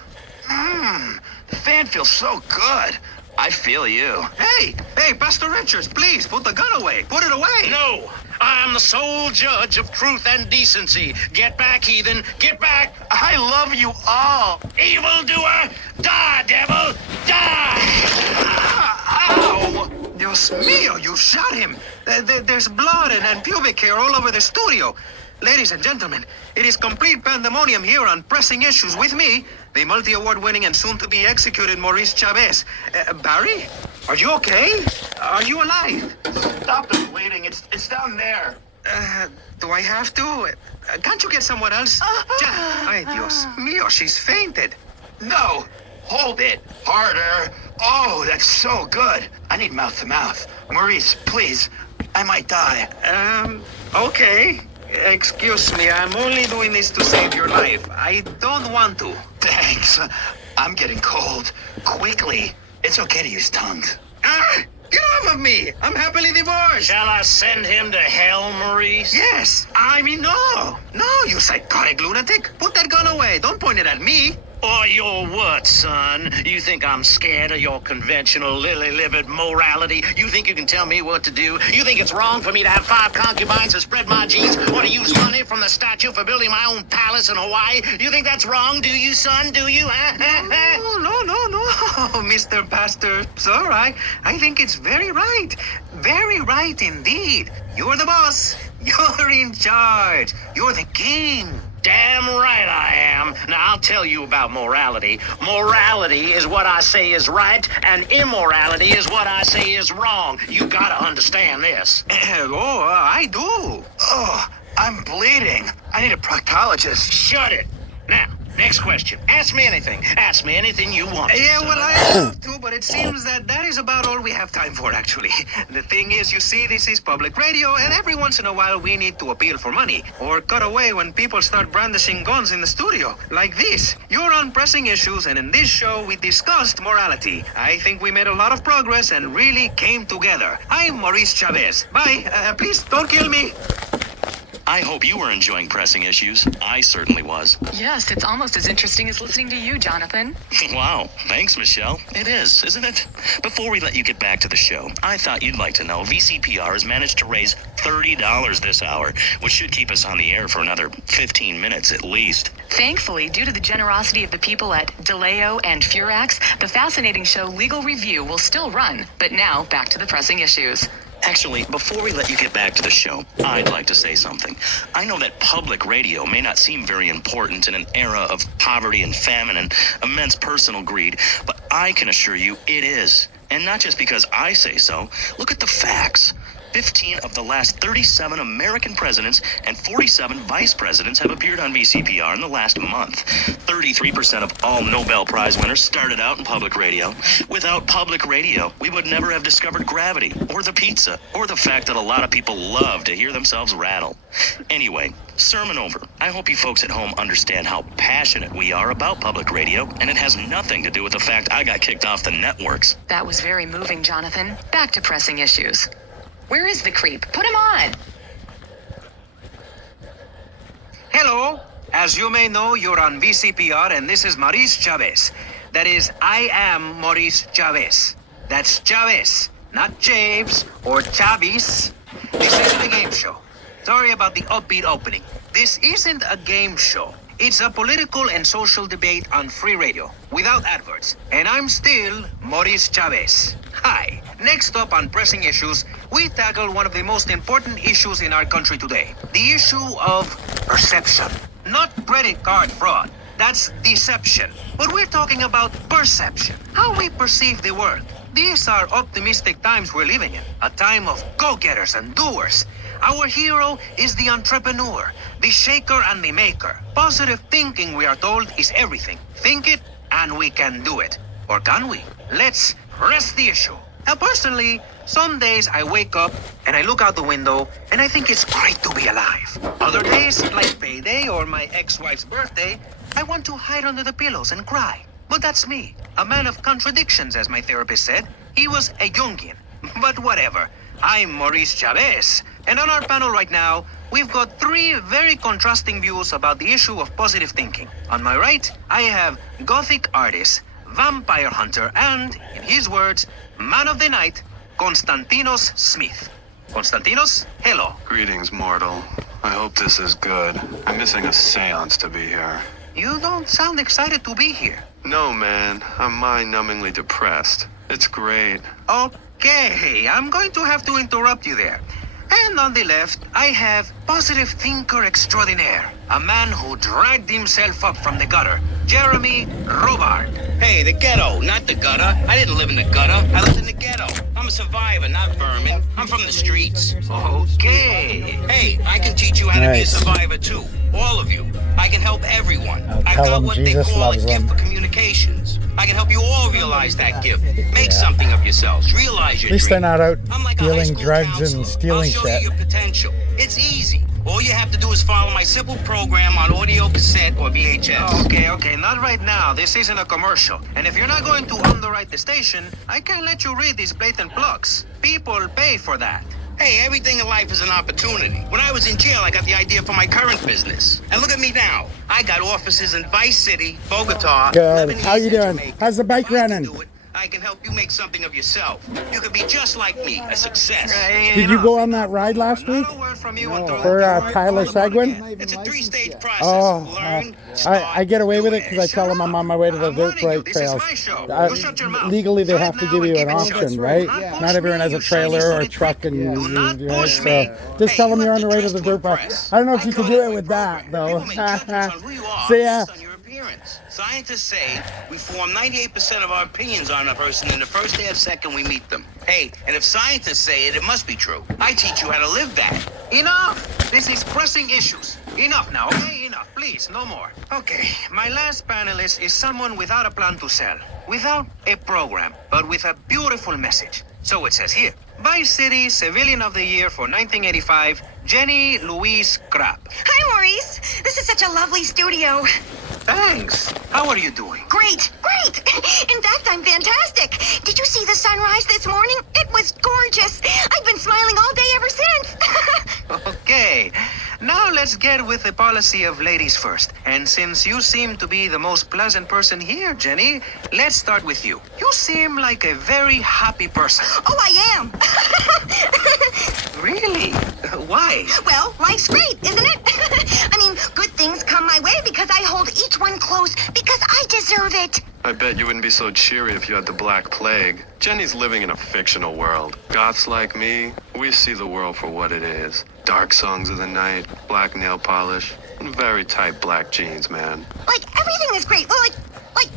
The fan feels so good. I feel you. Hey, Pastor Richards, please put the gun away. Put it away. No, I am the sole judge of truth and decency. Get back, heathen. Get back. I love you all. Evildoer, die, devil, die. Ow! Dios mío, you shot him. There's blood and pubic hair all over the studio. Ladies and gentlemen, it is complete pandemonium here on Pressing Issues with me, the multi-award-winning and soon-to-be executed Maurice Chavez. Barry, are you okay? Are you alive? Stop the bleeding. It's down there. Do I have to? Can't you get someone else? Ay, Dios mío, she's fainted. No. Hold it. Harder. Oh, that's so good. I need mouth to mouth. Maurice, please. I might die. Okay. Excuse me, I'm only doing this to save your life. I don't want to. Thanks. I'm getting cold. Quickly. It's okay to use tongues. Ah! Get off of me! I'm happily divorced! Shall I send him to hell, Maurice? Yes! I mean, no! No, you psychotic lunatic! Put that gun away! Don't point it at me! Or your what, son? You think I'm scared of your conventional lily-livered morality? You think you can tell me what to do? You think it's wrong for me to have 5 concubines to spread my genes or to use money from the statue for building my own palace in Hawaii? You think that's wrong, do you, son? Do you? No, Mr. Pastor. It's all right. I think it's very right. Very right indeed. You're the boss. You're in charge. You're the king. Damn right I am. Now, I'll tell you about morality. Morality is what I say is right, and immorality is what I say is wrong. You gotta understand this. I do. Oh, I'm bleeding. I need a proctologist. Shut it. Now, next question. Ask me anything. Ask me anything you want. Yeah, well, I have to, but it seems that is about all we have time for, actually. The thing is, you see, this is public radio, and every once in a while we need to appeal for money, or cut away when people start brandishing guns in the studio, like this. You're on Pressing Issues, and in this show we discussed morality. I think we made a lot of progress and really came together. I'm Maurice Chavez. Bye. Please don't kill me. I hope you were enjoying Pressing Issues. I certainly was. Yes, it's almost as interesting as listening to you, Jonathan. Wow, thanks, Michelle. It is, isn't it? Before we let you get back to the show, I thought you'd like to know VCPR has managed to raise $30 this hour, which should keep us on the air for another 15 minutes at least. Thankfully, due to the generosity of the people at DeLeo and Furax, the fascinating show Legal Review will still run. But now, back to the Pressing Issues. Actually, before we let you get back to the show, I'd like to say something. I know that public radio may not seem very important in an era of poverty and famine and immense personal greed, but I can assure you it is. And not just because I say so. Look at the facts. 15 of the last 37 American presidents and 47 vice presidents have appeared on VCPR in the last month. 33% of all Nobel Prize winners started out in public radio. Without public radio, we would never have discovered gravity, or the pizza, or the fact that a lot of people love to hear themselves rattle. Anyway, sermon over. I hope you folks at home understand how passionate we are about public radio, and it has nothing to do with the fact I got kicked off the networks. That was very moving, Jonathan. Back to Pressing Issues. Where is the creep? Put him on! Hello. As you may know, you're on VCPR, and this is Maurice Chavez. That is, I am Maurice Chavez. That's Chavez, not Chaves or Chavis. This isn't a game show. Sorry about the upbeat opening. This isn't a game show. It's a political and social debate on free radio, without adverts. And I'm still Maurice Chavez. Hi. Next up on Pressing Issues, we tackle one of the most important issues in our country today. The issue of perception. Not credit card fraud. That's deception. But we're talking about perception. How we perceive the world. These are optimistic times we're living in. A time of go-getters and doers. Our hero is the entrepreneur, the shaker and the maker. Positive thinking, we are told, is everything. Think it and we can do it. Or can we? Let's press the issue. Now, personally, some days I wake up and I look out the window and I think it's great to be alive. Other days, like payday or my ex-wife's birthday, I want to hide under the pillows and cry. But that's me, a man of contradictions, as my therapist said. He was a Jungian. But whatever. I'm Maurice Chavez. And on our panel right now, we've got 3 very contrasting views about the issue of positive thinking. On my right, I have Gothic artist, vampire hunter, and, in his words, man of the night, Konstantinos Smith. Konstantinos, hello. Greetings, mortal. I hope this is good. I'm missing a seance to be here. You don't sound excited to be here. No, man. I'm mind-numbingly depressed. It's great. Okay, I'm going to have to interrupt you there. And on the left, I have positive thinker extraordinaire, a man who dragged himself up from the gutter, Jeremy Robart. Hey, the ghetto, not the gutter. I didn't live in the gutter. I lived in the ghetto. I'm a survivor, not vermin. I'm from the streets. Okay. Hey, I can teach you how to be a survivor, too. All of you. I can help everyone. I got what they call a gift for communications. I can help you all realize that gift. Make something of yourselves. Realize your At least they're not out I'm like dealing drugs and stealing I'll show shit. you your potential. It's easy. All you have to do is follow my simple program on audio cassette or VHS. Okay, not right now. This isn't a commercial. And if you're not going to underwrite the station, I can't let you read these blatant plugs. People pay for that. Hey, everything in life is an opportunity. When I was in jail, I got the idea for my current business. And look at me now. I got offices in Vice City, Bogota. Good. Lebanese, How you doing? Jamaica. How's the bike running? I can help you make something of yourself. You could be just like me, a success. Did you go on that ride last week? For Tyler Seguin? It's a 3-stage process. Oh, I get away with it because I tell them I'm on my way to the dirt bike trails. Legally, they have to give you an option, right? Not everyone has a trailer or a truck, and so just tell them you're on the way to the dirt bike. I don't know if you can do it with that, though. See ya. Scientists say we form 98% of our opinions on a person in the first half second we meet them. Hey, and if scientists say it, it must be true. I teach you how to live that. Enough! This is pressing issues. Enough now, okay? Enough. Please, no more. Okay, my last panelist is someone without a plan to sell. Without a program, but with a beautiful message. So it says here, Vice City Civilian of the Year for 1985, Jenny Louise Krapp. Hi, Maurice. This is such a lovely studio. Thanks. How are you doing? Great. In fact, I'm fantastic. Did you see the sunrise this morning? It was gorgeous. I've been smiling all day ever since. Okay. Now let's get with the policy of ladies first. And since you seem to be the most pleasant person here, Jenny, let's start with you. You seem like a very happy person. Oh, I am. Really? Why? Well, life's great, isn't it? I mean, good things come my way because I hold each one close because I deserve it. I bet you wouldn't be so cheery if you had the Black Plague. Jenny's living in a fictional world. Goths like me, we see the world for what it is. Dark songs of the night, black nail polish, and very tight black jeans, man. Like, everything is great. Well, like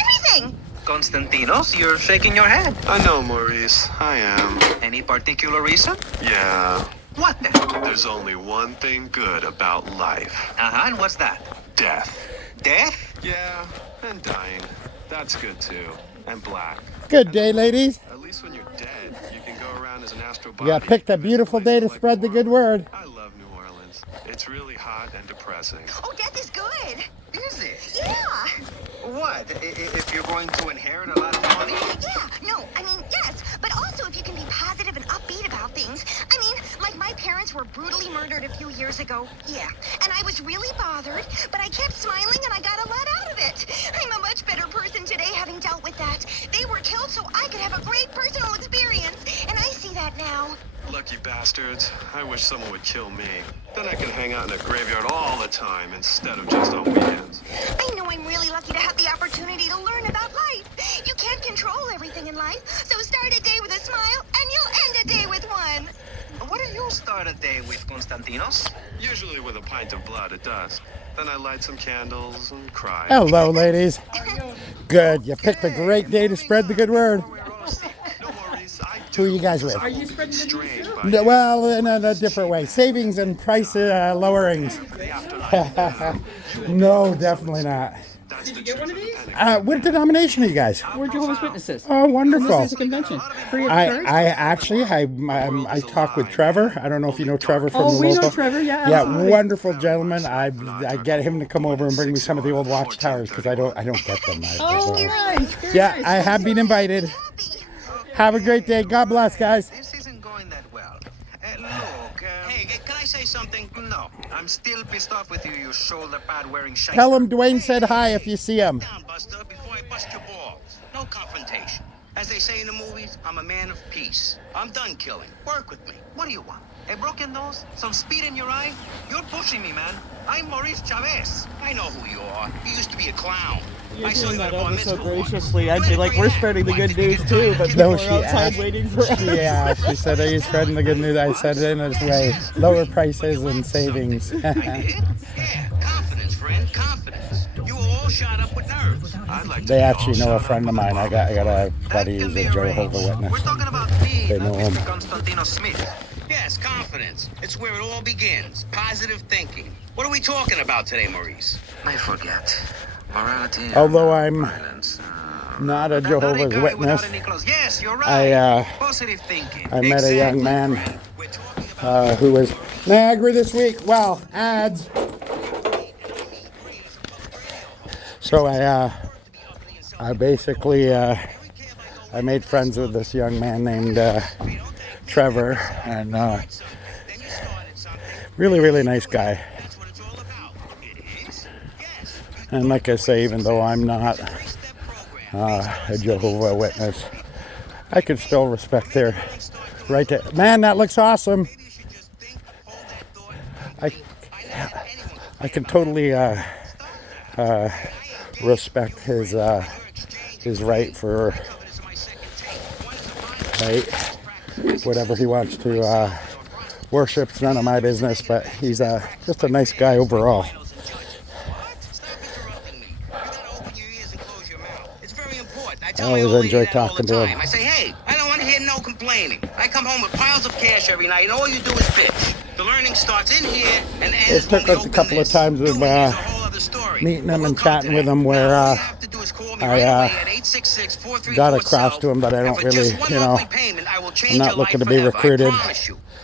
everything. Constantinos, you're shaking your head. I know, Maurice. I am. Any particular reason? Yeah. What then? There's only one thing good about life. Uh-huh, and what's that? Death. Death? Yeah, and dying. That's good too. And black. Good day, ladies. At least when you're dead, you can go around as an astral You body. got picked a beautiful day to spread the good word. I love New Orleans. It's really hot and depressing. Oh, death is good. Is it? Yeah. What? If you're going to inherit a lot of money? Yeah, no, I mean, yes. But also if you can be positive and upbeat about things. I mean, like my parents were brutally murdered a few years ago. Yeah. And I was really bothered, but I kept smiling and I got a lot out of it. I'm a much better person today having dealt with that. They were killed so I could have a great personal experience. And I see that now. Lucky bastards. I wish someone would kill me. Then I could hang out in a graveyard all the time instead of just on weekends. I know I'm really lucky to have the opportunity to learn about life. You can't control everything in life, so start a day with a smile and you'll end a day with one. What do you start a day with, Constantinos? Usually with a pint of blood at dusk. Then I light some candles and cry. Hello, ladies. Good. You picked a great day to spread the good word. Who are you guys with? Are you spreading the news too? No, well, in a different way. Savings and price lowerings. No, definitely not. Did you get one of these? What denomination are you guys? We're Jehovah's Witnesses. Oh, wonderful. This is a convention. Free of I charge. actually I talked with Trevor. I don't know if you know Trevor from Oh, the we local. know Trevor. Yeah. Yeah, Absolutely. wonderful gentleman. I get him to come over and bring me some of the old watchtowers because I don't get them. Oh, nice. Very Yeah, nice. I have been invited. Have a great day. God bless, guys. This isn't going that well. Look, hey, can I say something? No, I'm still pissed off with you, you shoulder pad wearing shite. Tell him Dwayne said hi if you see him. Down, Buster, before I bust your balls. No confrontation. As they say in the movies, I'm a man of peace. I'm done killing. Work with me. What do you want? A broken nose? Some speed in your eye? You're pushing me, man. I'm Maurice Chavez. I know who you are. You used to be a clown. You're I saw doing you at that a bar ever so mitzvah once. graciously. I'd be like, we're spreading the good news too, but people No, are she outside asked. waiting for us. Yeah, she said, are you spreading the good news? I said it in this way. Lower prices and savings. Yeah, confidence, friend, confidence. You were all shot up with nerves. I'd like to They be actually all know a shot friend up of with mine. the I got a buddy who's a Jehovah's Witness. We're talking about me, They not know him. Mr. Constantino Smith. Yes, confidence. It's where it all begins. Positive thinking. What are we talking about today, Maurice? I forget. Morality. Although I'm violence. not a Not a Jehovah's guy Witness, without any clothes. Yes, you're right. I Positive thinking. met a young man who was Niagara this week. Well, ads. So I basically I made friends with this young man named Trevor, and really nice guy. And like I say, even though I'm not a Jehovah's Witness, I can still respect their right to. Man, that looks awesome. I can totally respect his right for whatever he wants to worship. It's none of my business, but he's just a nice guy overall. I always enjoy talking to him. I say, hey, I don't want to hear no complaining. I come home with piles of cash every night, and all you do is bitch. The learning starts in here and ends It took a couple of times of meeting him and chatting with him where I got across to him, but I don't really, I'm not looking to be recruited.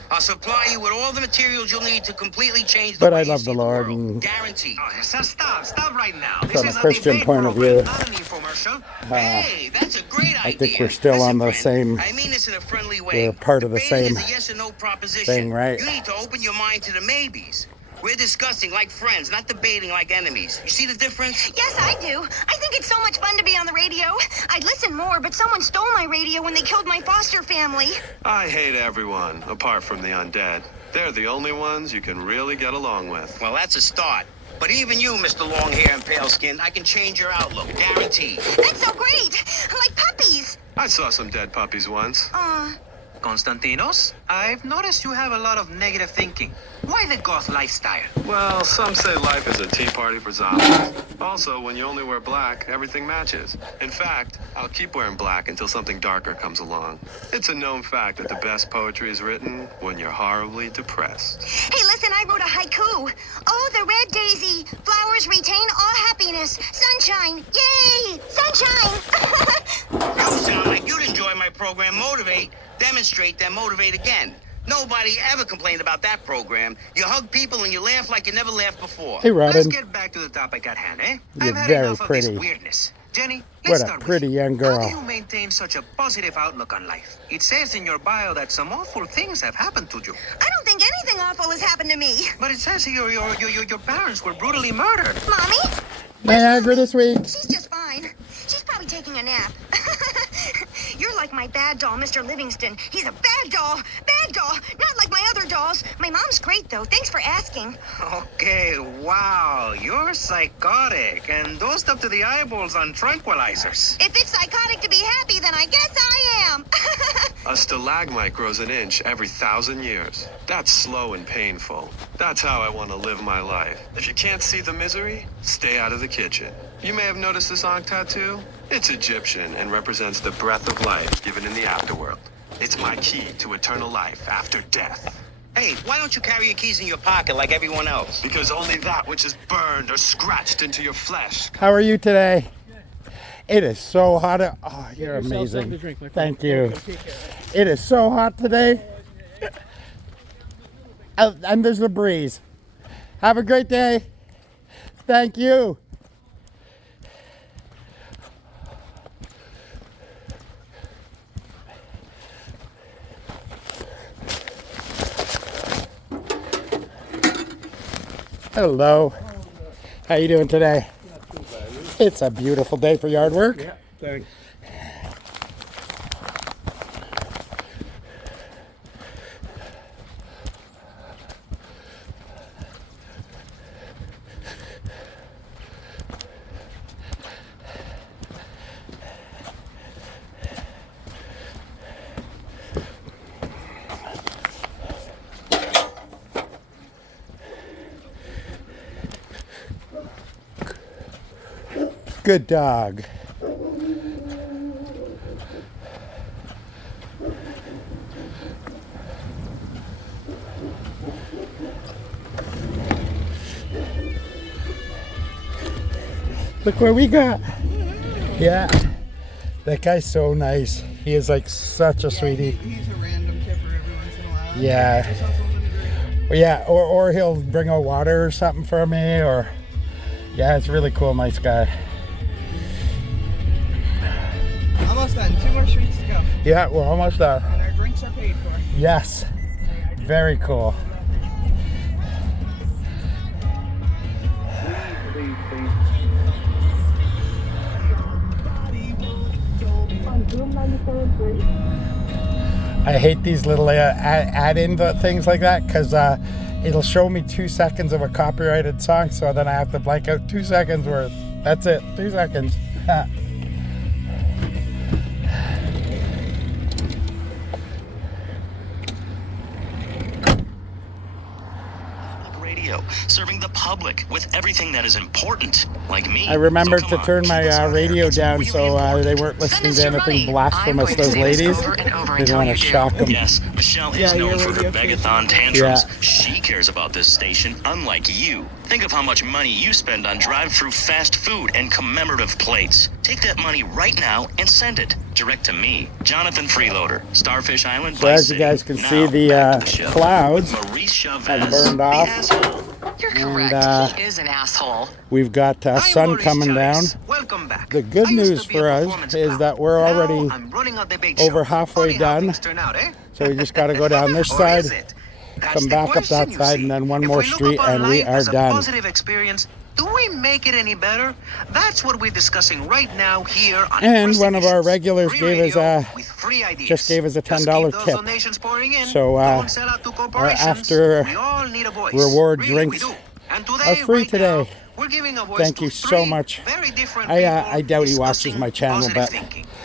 I'll supply you with all the materials you'll need to completely change the But way I you love see the the Lord, world. and Guaranteed. Stop right now. from a Christian point of view, Hey, that's a great I idea. think we're still on the same, I mean this in a friendly way. we're part of the Debating same is a yes or no proposition. thing, right? You need to open your mind to the maybes. We're discussing like friends, not debating like enemies. You see the difference? Yes, I do. I think it's so much fun to be on the radio. I'd listen more, but someone stole my radio when they killed my foster family. I hate everyone, apart from the undead. They're the only ones you can really get along with. Well, that's a start. But even you, Mr. Long Hair and Pale Skin, I can change your outlook, guaranteed. That's so great. Like puppies. I saw some dead puppies once. Constantinos, I've noticed you have a lot of negative thinking. Why the goth lifestyle? Well, some say life is a tea party for zombies. Also, when you only wear black, everything matches. In fact, I'll keep wearing black until something darker comes along. It's a known fact that the best poetry is written when you're horribly depressed. Hey, listen, I wrote a haiku. Oh, the red daisy. Flowers retain all happiness. Sunshine. Yay! Sunshine! You sound like you'd enjoy my program, Motivate. Demonstrate, then motivate again. Nobody ever complained about that program. You hug people and you laugh like you never laughed before. Hey, Robin. Let's get back to the topic at hand, eh? You're I've had very enough pretty. of this weirdness. Jenny, What let's a start with pretty young How do you girl. maintain such a positive outlook on life? It says in your bio that some awful things have happened to you. I don't think anything awful has happened to me. But it says here your parents were brutally murdered. Mommy? Niagara this week. She's just fine. She's probably taking a nap. You're like my bad doll, Mr. Livingston. He's a bad doll. Bad doll. Not like my other dolls. My mom's great, though. Thanks for asking. Okay, wow, you're psychotic and dosed up to the eyeballs on tranquilizers. If it's psychotic to be happy, then I guess I am. A stalagmite grows an inch every 1,000 years. That's slow and painful. That's how I want to live my life. If you can't see the misery, stay out of the kitchen. You may have noticed this on tattoo. It's Egyptian and represents the breath of life given in the afterworld. It's my key to eternal life after death. Hey, why don't you carry your keys in your pocket like everyone else? Because only that which is burned or scratched into your flesh. How are you today? It is so hot. Oh, you're Yourself amazing. something to drink, my friend. Thank you. Okay, take care. It is so hot today. And there's a breeze. Have a great day. Thank you. Hello. How you doing today? Not too bad. It's a beautiful day for yard work. Yeah, thanks. Good dog. Look what we got. Yeah. That guy's so nice. He is like such a sweetie. He's a random tipper every once in a while. Yeah. Yeah, or he'll bring a water or something for me, or yeah, it's really cool, nice guy. Almost done. 2 more streets to go. Yeah, we're almost done. And our drinks are paid for. Yes, very cool. I hate these little add-in things like that, because it'll show me 2 seconds of a copyrighted song, so then I have to blank out 2 seconds worth. That's it, 2 seconds. Radio, serving the public with everything that is important, like me. I remembered to turn my radio down so they weren't listening to anything blasphemous, those ladies. Didn't want to shock them. Yes, Michelle is known for her begathon tantrums. She cares about this station, unlike you. Think of how much money you spend on drive-through fast food and commemorative plates. Take that money right now and send it direct to me, Jonathan Freeloader, Starfish Island. So as you guys can see, the clouds have burned off. You're correct. He is an asshole. We've got sun coming down. Welcome back. The good news for us is that we're already over halfway done. So we just got to go down this side, come back up that side, and then one more street, and we are done. Positive experience. Do we make it any better? That's what we're discussing right now here on And one of our regulars gave us just gave us a $10 tip. So our after reward drinks are free today. Thank you so much. I doubt he watches my channel, but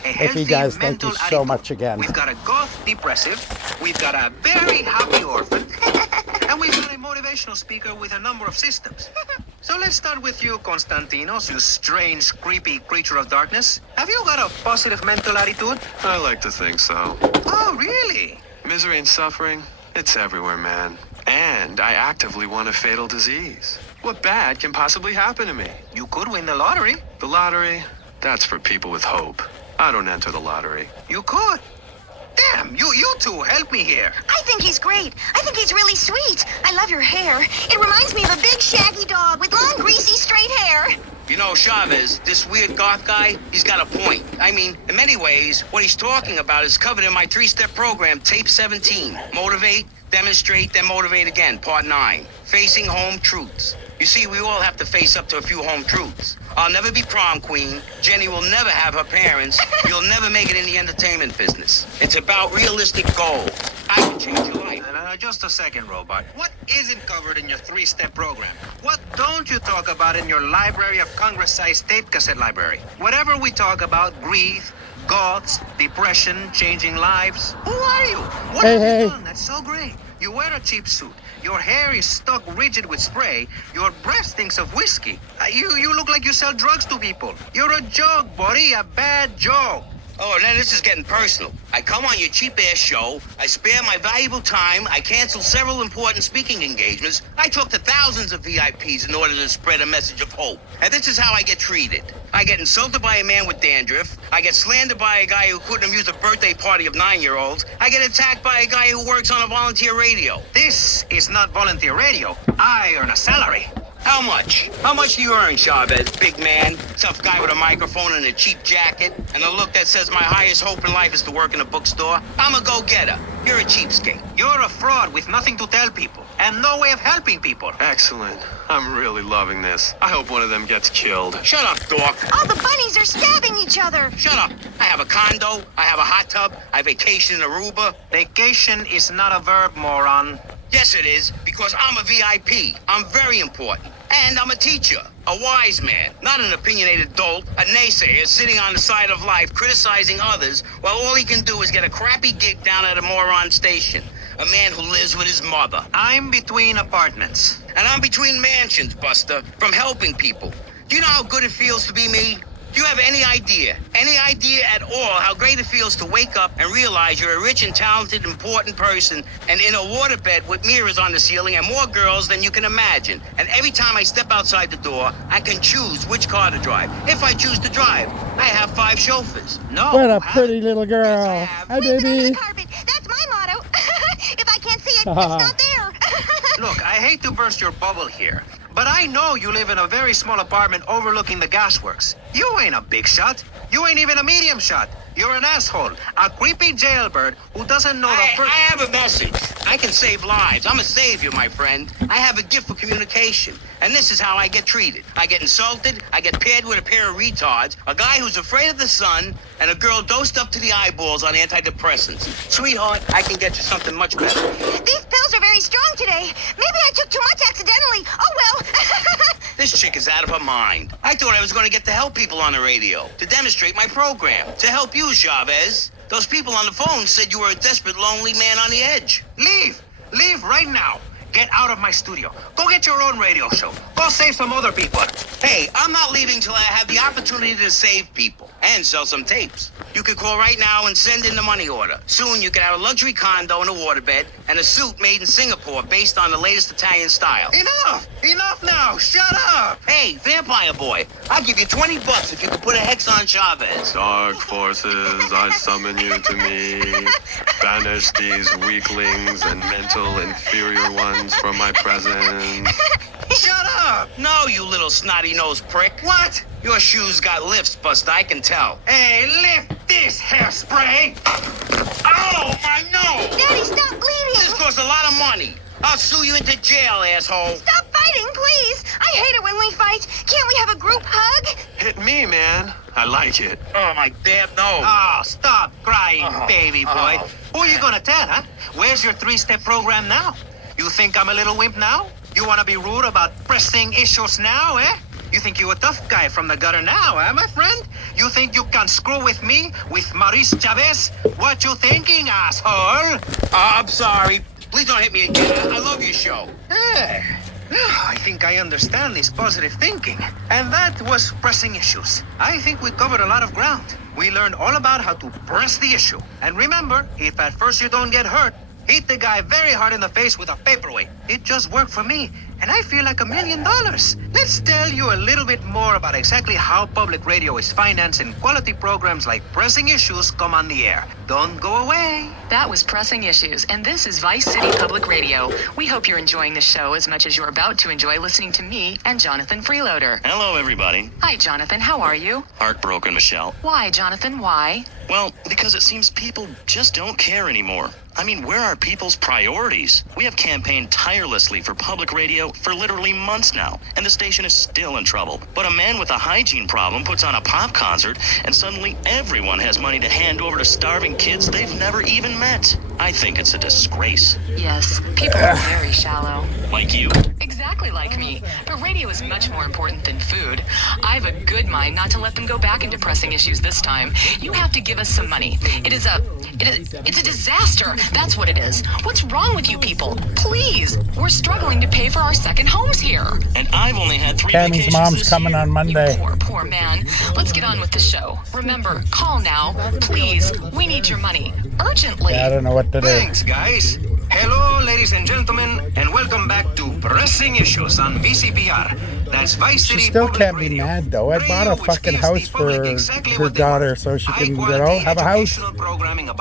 if he does, thank you so much again. We've got a goth depressive, we've got a very happy orphan, and we've got a motivational speaker with a number of systems. So let's start with you, Konstantinos, you strange, creepy creature of darkness. Have you got a positive mental attitude? I like to think so. Oh, really? Misery and suffering, it's everywhere, man. And I actively want a fatal disease. What bad can possibly happen to me? You could win the lottery. The lottery? That's for people with hope. I don't enter the lottery. You could. Damn, you two, help me here. I think he's great. I think he's really sweet. I love your hair. It reminds me of a big shaggy dog with long, greasy, straight hair. You know, Chavez, this weird goth guy, he's got a point. I mean, in many ways, what he's talking about is covered in my 3-step program, Tape 17. Motivate, demonstrate, then motivate again, Part 9. Facing home truths. You see, we all have to face up to a few home truths. I'll never be prom queen. Jenny will never have her parents. You'll never make it in the entertainment business. It's about realistic goals. I can change your life. Just a second, Robot. What isn't covered in your 3-step program? What don't you talk about in your Library of Congress-sized tape cassette library? Whatever we talk about, grief, goths, depression, changing lives. Who are you? What have you done? That's so great. You wear a cheap suit. Your hair is stuck rigid with spray. Your breath stinks of whiskey. You look like you sell drugs to people. You're a joke, buddy. A bad joke. Oh, now this is getting personal. I come on your cheap-ass show, I spare my valuable time, I cancel several important speaking engagements, I talk to thousands of VIPs in order to spread a message of hope. And this is how I get treated. I get insulted by a man with dandruff, I get slandered by a guy who couldn't amuse a birthday party of 9-year-olds, I get attacked by a guy who works on a volunteer radio. This is not volunteer radio. I earn a salary. How much? How much do you earn, Chavez? Big man, tough guy with a microphone and a cheap jacket, and a look that says my highest hope in life is to work in a bookstore. I'm a go-getter. You're a cheapskate. You're a fraud with nothing to tell people, and no way of helping people. Excellent. I'm really loving this. I hope one of them gets killed. Shut up, dork. All the bunnies are stabbing each other. Shut up. I have a condo, I have a hot tub, I vacation in Aruba. Vacation is not a verb, moron. Yes, it is, because I'm a VIP. I'm very important. And I'm a teacher, a wise man, not an opinionated dolt, a naysayer sitting on the side of life criticizing others while all he can do is get a crappy gig down at a moron station. A man who lives with his mother. I'm between apartments. And I'm between mansions, Buster, from helping people. Do you know how good it feels to be me? Do you have any idea at all how great it feels to wake up and realize you're a rich and talented, important person and in a waterbed with mirrors on the ceiling and more girls than you can imagine? And every time I step outside the door, I can choose which car to drive. If I choose to drive, I have 5 chauffeurs. No. What a pretty little girl. Hi, baby. That's my motto. If I can't see it, it's not there. hate to burst your bubble here, but I know you live in a very small apartment overlooking the gasworks. You ain't a big shot. You ain't even a medium shot. You're an asshole, a creepy jailbird who doesn't know the first... I have a message. I can save lives. I'm a savior, my friend. I have a gift for communication. And this is how I get treated. I get insulted, I get paired with a pair of retards, a guy who's afraid of the sun, and a girl dosed up to the eyeballs on antidepressants. Sweetheart, I can get you something much better. These pills are very strong today. Maybe I took too much accidentally. Oh, well. This chick is out of her mind. I thought I was going to get to help people on the radio, to demonstrate my program, to help you, Chavez. Those people on the phone said you were a desperate, lonely man on the edge. Leave! Leave right now! Get out of my studio. Go get your own radio show. Go save some other people. Hey, I'm not leaving till I have the opportunity to save people and sell some tapes. You can call right now and send in the money order. Soon you can have a luxury condo and a waterbed and a suit made in Singapore based on the latest Italian style. Enough! Enough now! Shut up! Hey, Vampire Boy, I'll give you $20 if you can put a hex on Chavez. Dark forces, I summon you to me. Banish these weaklings and mental inferior ones from my presence. Shut up! No, you little snotty-nosed prick. What? Your shoes got lifts, Buster, I can tell. Hey, lift this hairspray! Oh, my nose! Daddy, stop bleeding! This costs a lot of money. I'll sue you into jail, asshole. Stop fighting, please! I hate it when we fight. Can't we have a group hug? Hit me, man. I like it. Oh, my damn nose. Oh, stop crying, baby boy. Who are you gonna tell, huh? Where's your 3-step program now? You think I'm a little wimp now? You wanna be rude about pressing issues now, eh? You think you a tough guy from the gutter now, eh, my friend? You think you can screw with me, with Maurice Chavez? What you thinking, asshole? I'm sorry. Please don't hit me again. I love your show. Hey, I think I understand this positive thinking. And that was pressing issues. I think we covered a lot of ground. We learned all about how to press the issue. And remember, if at first you don't get hurt, hit the guy very hard in the face with a paperweight. It just worked for me, and I feel like $1 million. Let's tell you a little bit more about exactly how public radio is financing quality programs like Pressing Issues come on the air. Don't go away. That was Pressing Issues, and this is Vice City Public Radio. We hope you're enjoying the show as much as you're about to enjoy listening to me and Jonathan Freeloader. Hello, everybody. Hi, Jonathan. How are you? Heartbroken, Michelle. Why, Jonathan? Why? Well, because it seems people just don't care anymore. I mean, where are people's priorities? We have campaigned tirelessly for public radio for literally months now, and the station is still in trouble. But a man with a hygiene problem puts on a pop concert, and suddenly everyone has money to hand over to starving kids they've never even met. I think it's a disgrace. Yes, people are very shallow. Like you. Exactly like me. But radio is much more important than food. I have a good mind not to let them go back into Pressing Issues this time. You have to give us some money. It's a disaster. That's what it is. What's wrong with you people? Please. We're struggling to pay for our second homes here. And I've only had 3 Tammy's vacations mom's this coming year. on Monday. Poor man. Let's get on with the show. Remember, call now. Please. We need your money. Urgently. Yeah, I don't know what to do. Thanks, guys. Hello, ladies and gentlemen, and welcome back to Pressing Issues on VCPR. That's Vice City She still Public can't be Radio. mad, though. I bought a fucking house for her daughter so she can, have a house.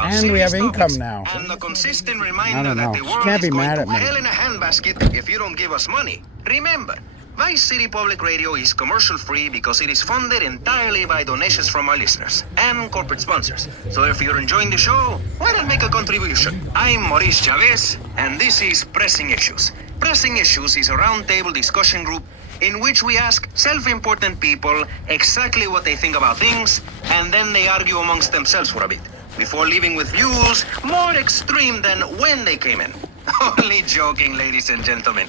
And we have income now. And the consistent I reminder don't know. that the She world can't is be going mad to at me. hell in a handbasket if you don't give us money. Remember, Vice City Public Radio is commercial-free because it is funded entirely by donations from our listeners and corporate sponsors. So if you're enjoying the show, why not make a contribution? I'm Maurice Chavez, and this is Pressing Issues. Pressing Issues is a roundtable discussion group in which we ask self-important people exactly what they think about things, and then they argue amongst themselves for a bit, before leaving with views more extreme than when they came in. Only joking, ladies and gentlemen.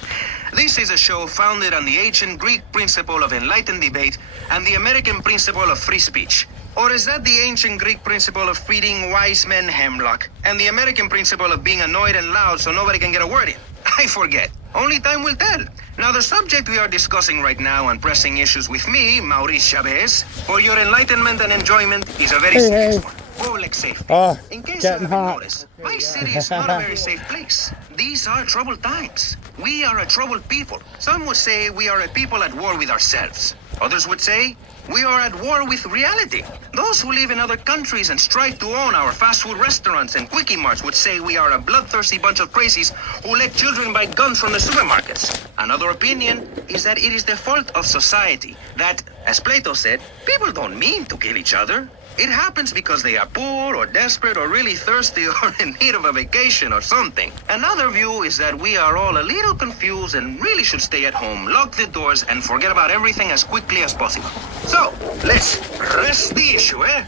This is a show founded on the ancient Greek principle of enlightened debate and the American principle of free speech. Or is that the ancient Greek principle of feeding wise men hemlock and the American principle of being annoyed and loud so nobody can get a word in? I forget. Only time will tell. Now, the subject we are discussing right now on Pressing Issues with me, Maurice Chavez, for your enlightenment and enjoyment is a very serious one. Public safety. In case you getting haven't hot. noticed, Vice City is not a very safe place. These are troubled times. We are a troubled people. Some would say we are a people at war with ourselves. Others would say we are at war with reality. Those who live in other countries and strive to own our fast food restaurants and quickie marts would say we are a bloodthirsty bunch of crazies who let children buy guns from the supermarkets. Another opinion is that it is the fault of society, that, as Plato said, people don't mean to kill each other. It happens because they are poor or desperate or really thirsty or in need of a vacation or something. Another view is that we are all a little confused and really should stay at home, lock the doors, and forget about everything as quickly as possible. So, let's press the issue, eh?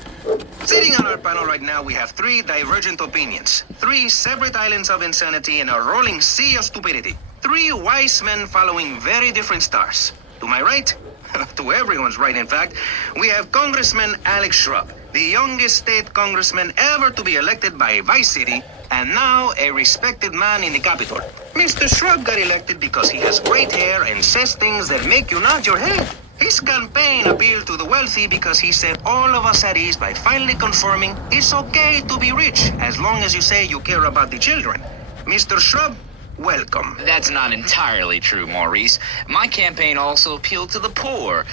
Sitting on our panel right now, we have 3 divergent opinions. 3 separate islands of insanity in a rolling sea of stupidity. 3 wise men following very different stars. To my right, to everyone's right, in fact, we have Congressman Alex Shrub, the youngest state congressman ever to be elected by Vice City, and now a respected man in the Capitol. Mr. Shrub got elected because he has great hair and says things that make you nod your head. His campaign appealed to the wealthy because he set all of us at ease by finally confirming it's okay to be rich as long as you say you care about the children. Mr. Shrub, welcome. That's not entirely true, Maurice. My campaign also appealed to the poor,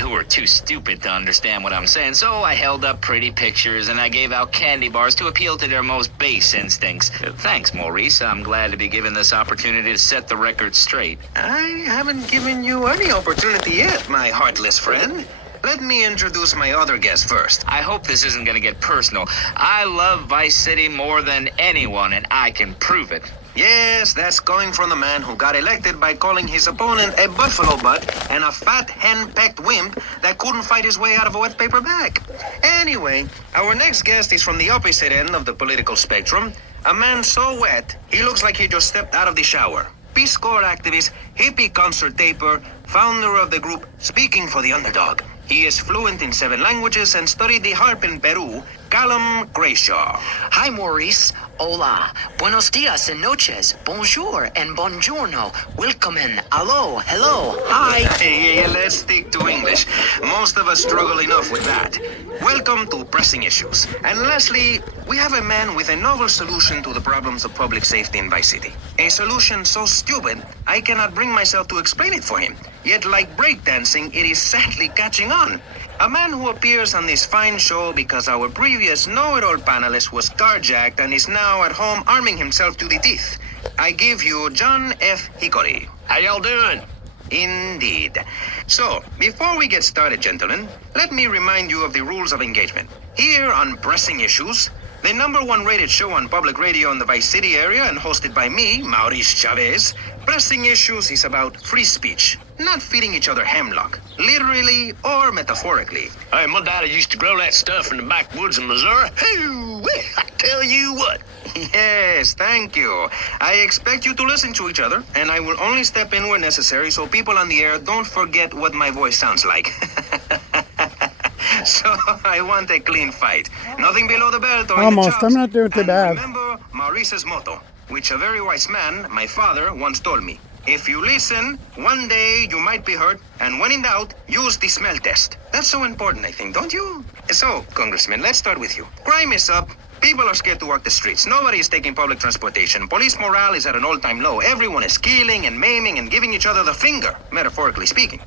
who are too stupid to understand what I'm saying, so I held up pretty pictures and I gave out candy bars to appeal to their most base instincts. Thanks, Maurice. I'm glad to be given this opportunity to set the record straight. I haven't given you any opportunity yet, my heartless friend. Let me introduce my other guest first. I hope this isn't going to get personal. I love Vice City more than anyone, and I can prove it. Yes, that's coming from the man who got elected by calling his opponent a buffalo butt and a fat hen-pecked wimp that couldn't fight his way out of a wet paper bag. Anyway, our next guest is from the opposite end of the political spectrum. A man so wet, he looks like he just stepped out of the shower. Peace Corps activist, hippie concert taper, founder of the group Speaking for the Underdog. He is fluent in 7 languages and studied the harp in Peru. Callum Grayshaw. Hi, Maurice. Hola. Buenos dias and noches. Bonjour and buongiorno. Welcome and hello. Hello. Hi. Hey, let's stick to English. Most of us struggle enough with that. Welcome to Pressing Issues. And lastly, we have a man with a novel solution to the problems of public safety in Vice City. A solution so stupid, I cannot bring myself to explain it for him. Yet like breakdancing, it is sadly catching on. A man who appears on this fine show because our previous know-it-all panelist was carjacked and is now at home arming himself to the teeth. I give you John F. Hickory. How y'all doing? Indeed. So, before we get started, gentlemen, let me remind you of the rules of engagement. Here on Pressing Issues, the #1 rated show on public radio in the Vice City area and hosted by me, Maurice Chavez, Pressing Issues is about free speech, not feeding each other hemlock, literally or metaphorically. Hey, my daddy used to grow that stuff in the backwoods of Missouri. Hey, I tell you what. Yes, thank you. I expect you to listen to each other, and I will only step in where necessary so people on the air don't forget what my voice sounds like. So I want a clean fight. Nothing below the belt or in the chops. I'm not doing too bad. Remember Maurice's motto, which a very wise man, my father, once told me. If you listen, one day you might be hurt, and when in doubt, use the smell test. That's so important, I think, don't you? So, Congressman, let's start with you. Crime is up. People are scared to walk the streets. Nobody is taking public transportation. Police morale is at an all-time low. Everyone is killing and maiming and giving each other the finger, metaphorically speaking.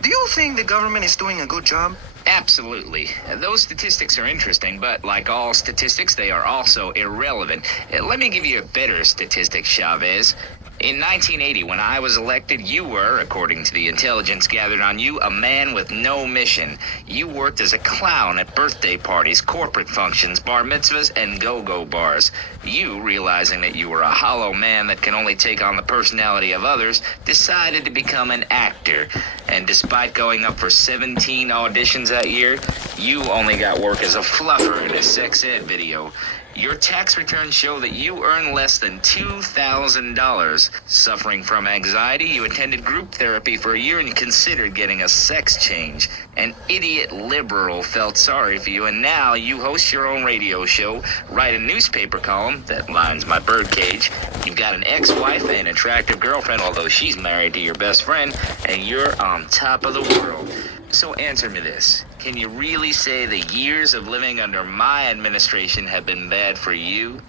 Do you think the government is doing a good job? Absolutely. Those statistics are interesting, but like all statistics, they are also irrelevant. Let me give you a better statistic, Chavez. In 1980, when I was elected, you were, according to the intelligence gathered on you, a man with no mission. You worked as a clown at birthday parties, corporate functions, bar mitzvahs, and go-go bars. You, realizing that you were a hollow man that can only take on the personality of others, decided to become an actor. And despite going up for 17 auditions that year, you only got work as a fluffer in a sex ed video. Your tax returns show that you earn less than $2,000. Suffering from anxiety, you attended group therapy for a year and considered getting a sex change. An idiot liberal felt sorry for you, and now you host your own radio show, write a newspaper column that lines my birdcage. You've got an ex-wife and an attractive girlfriend, although she's married to your best friend, and you're on top of the world. So answer me this. Can you really say the years of living under my administration have been bad for you?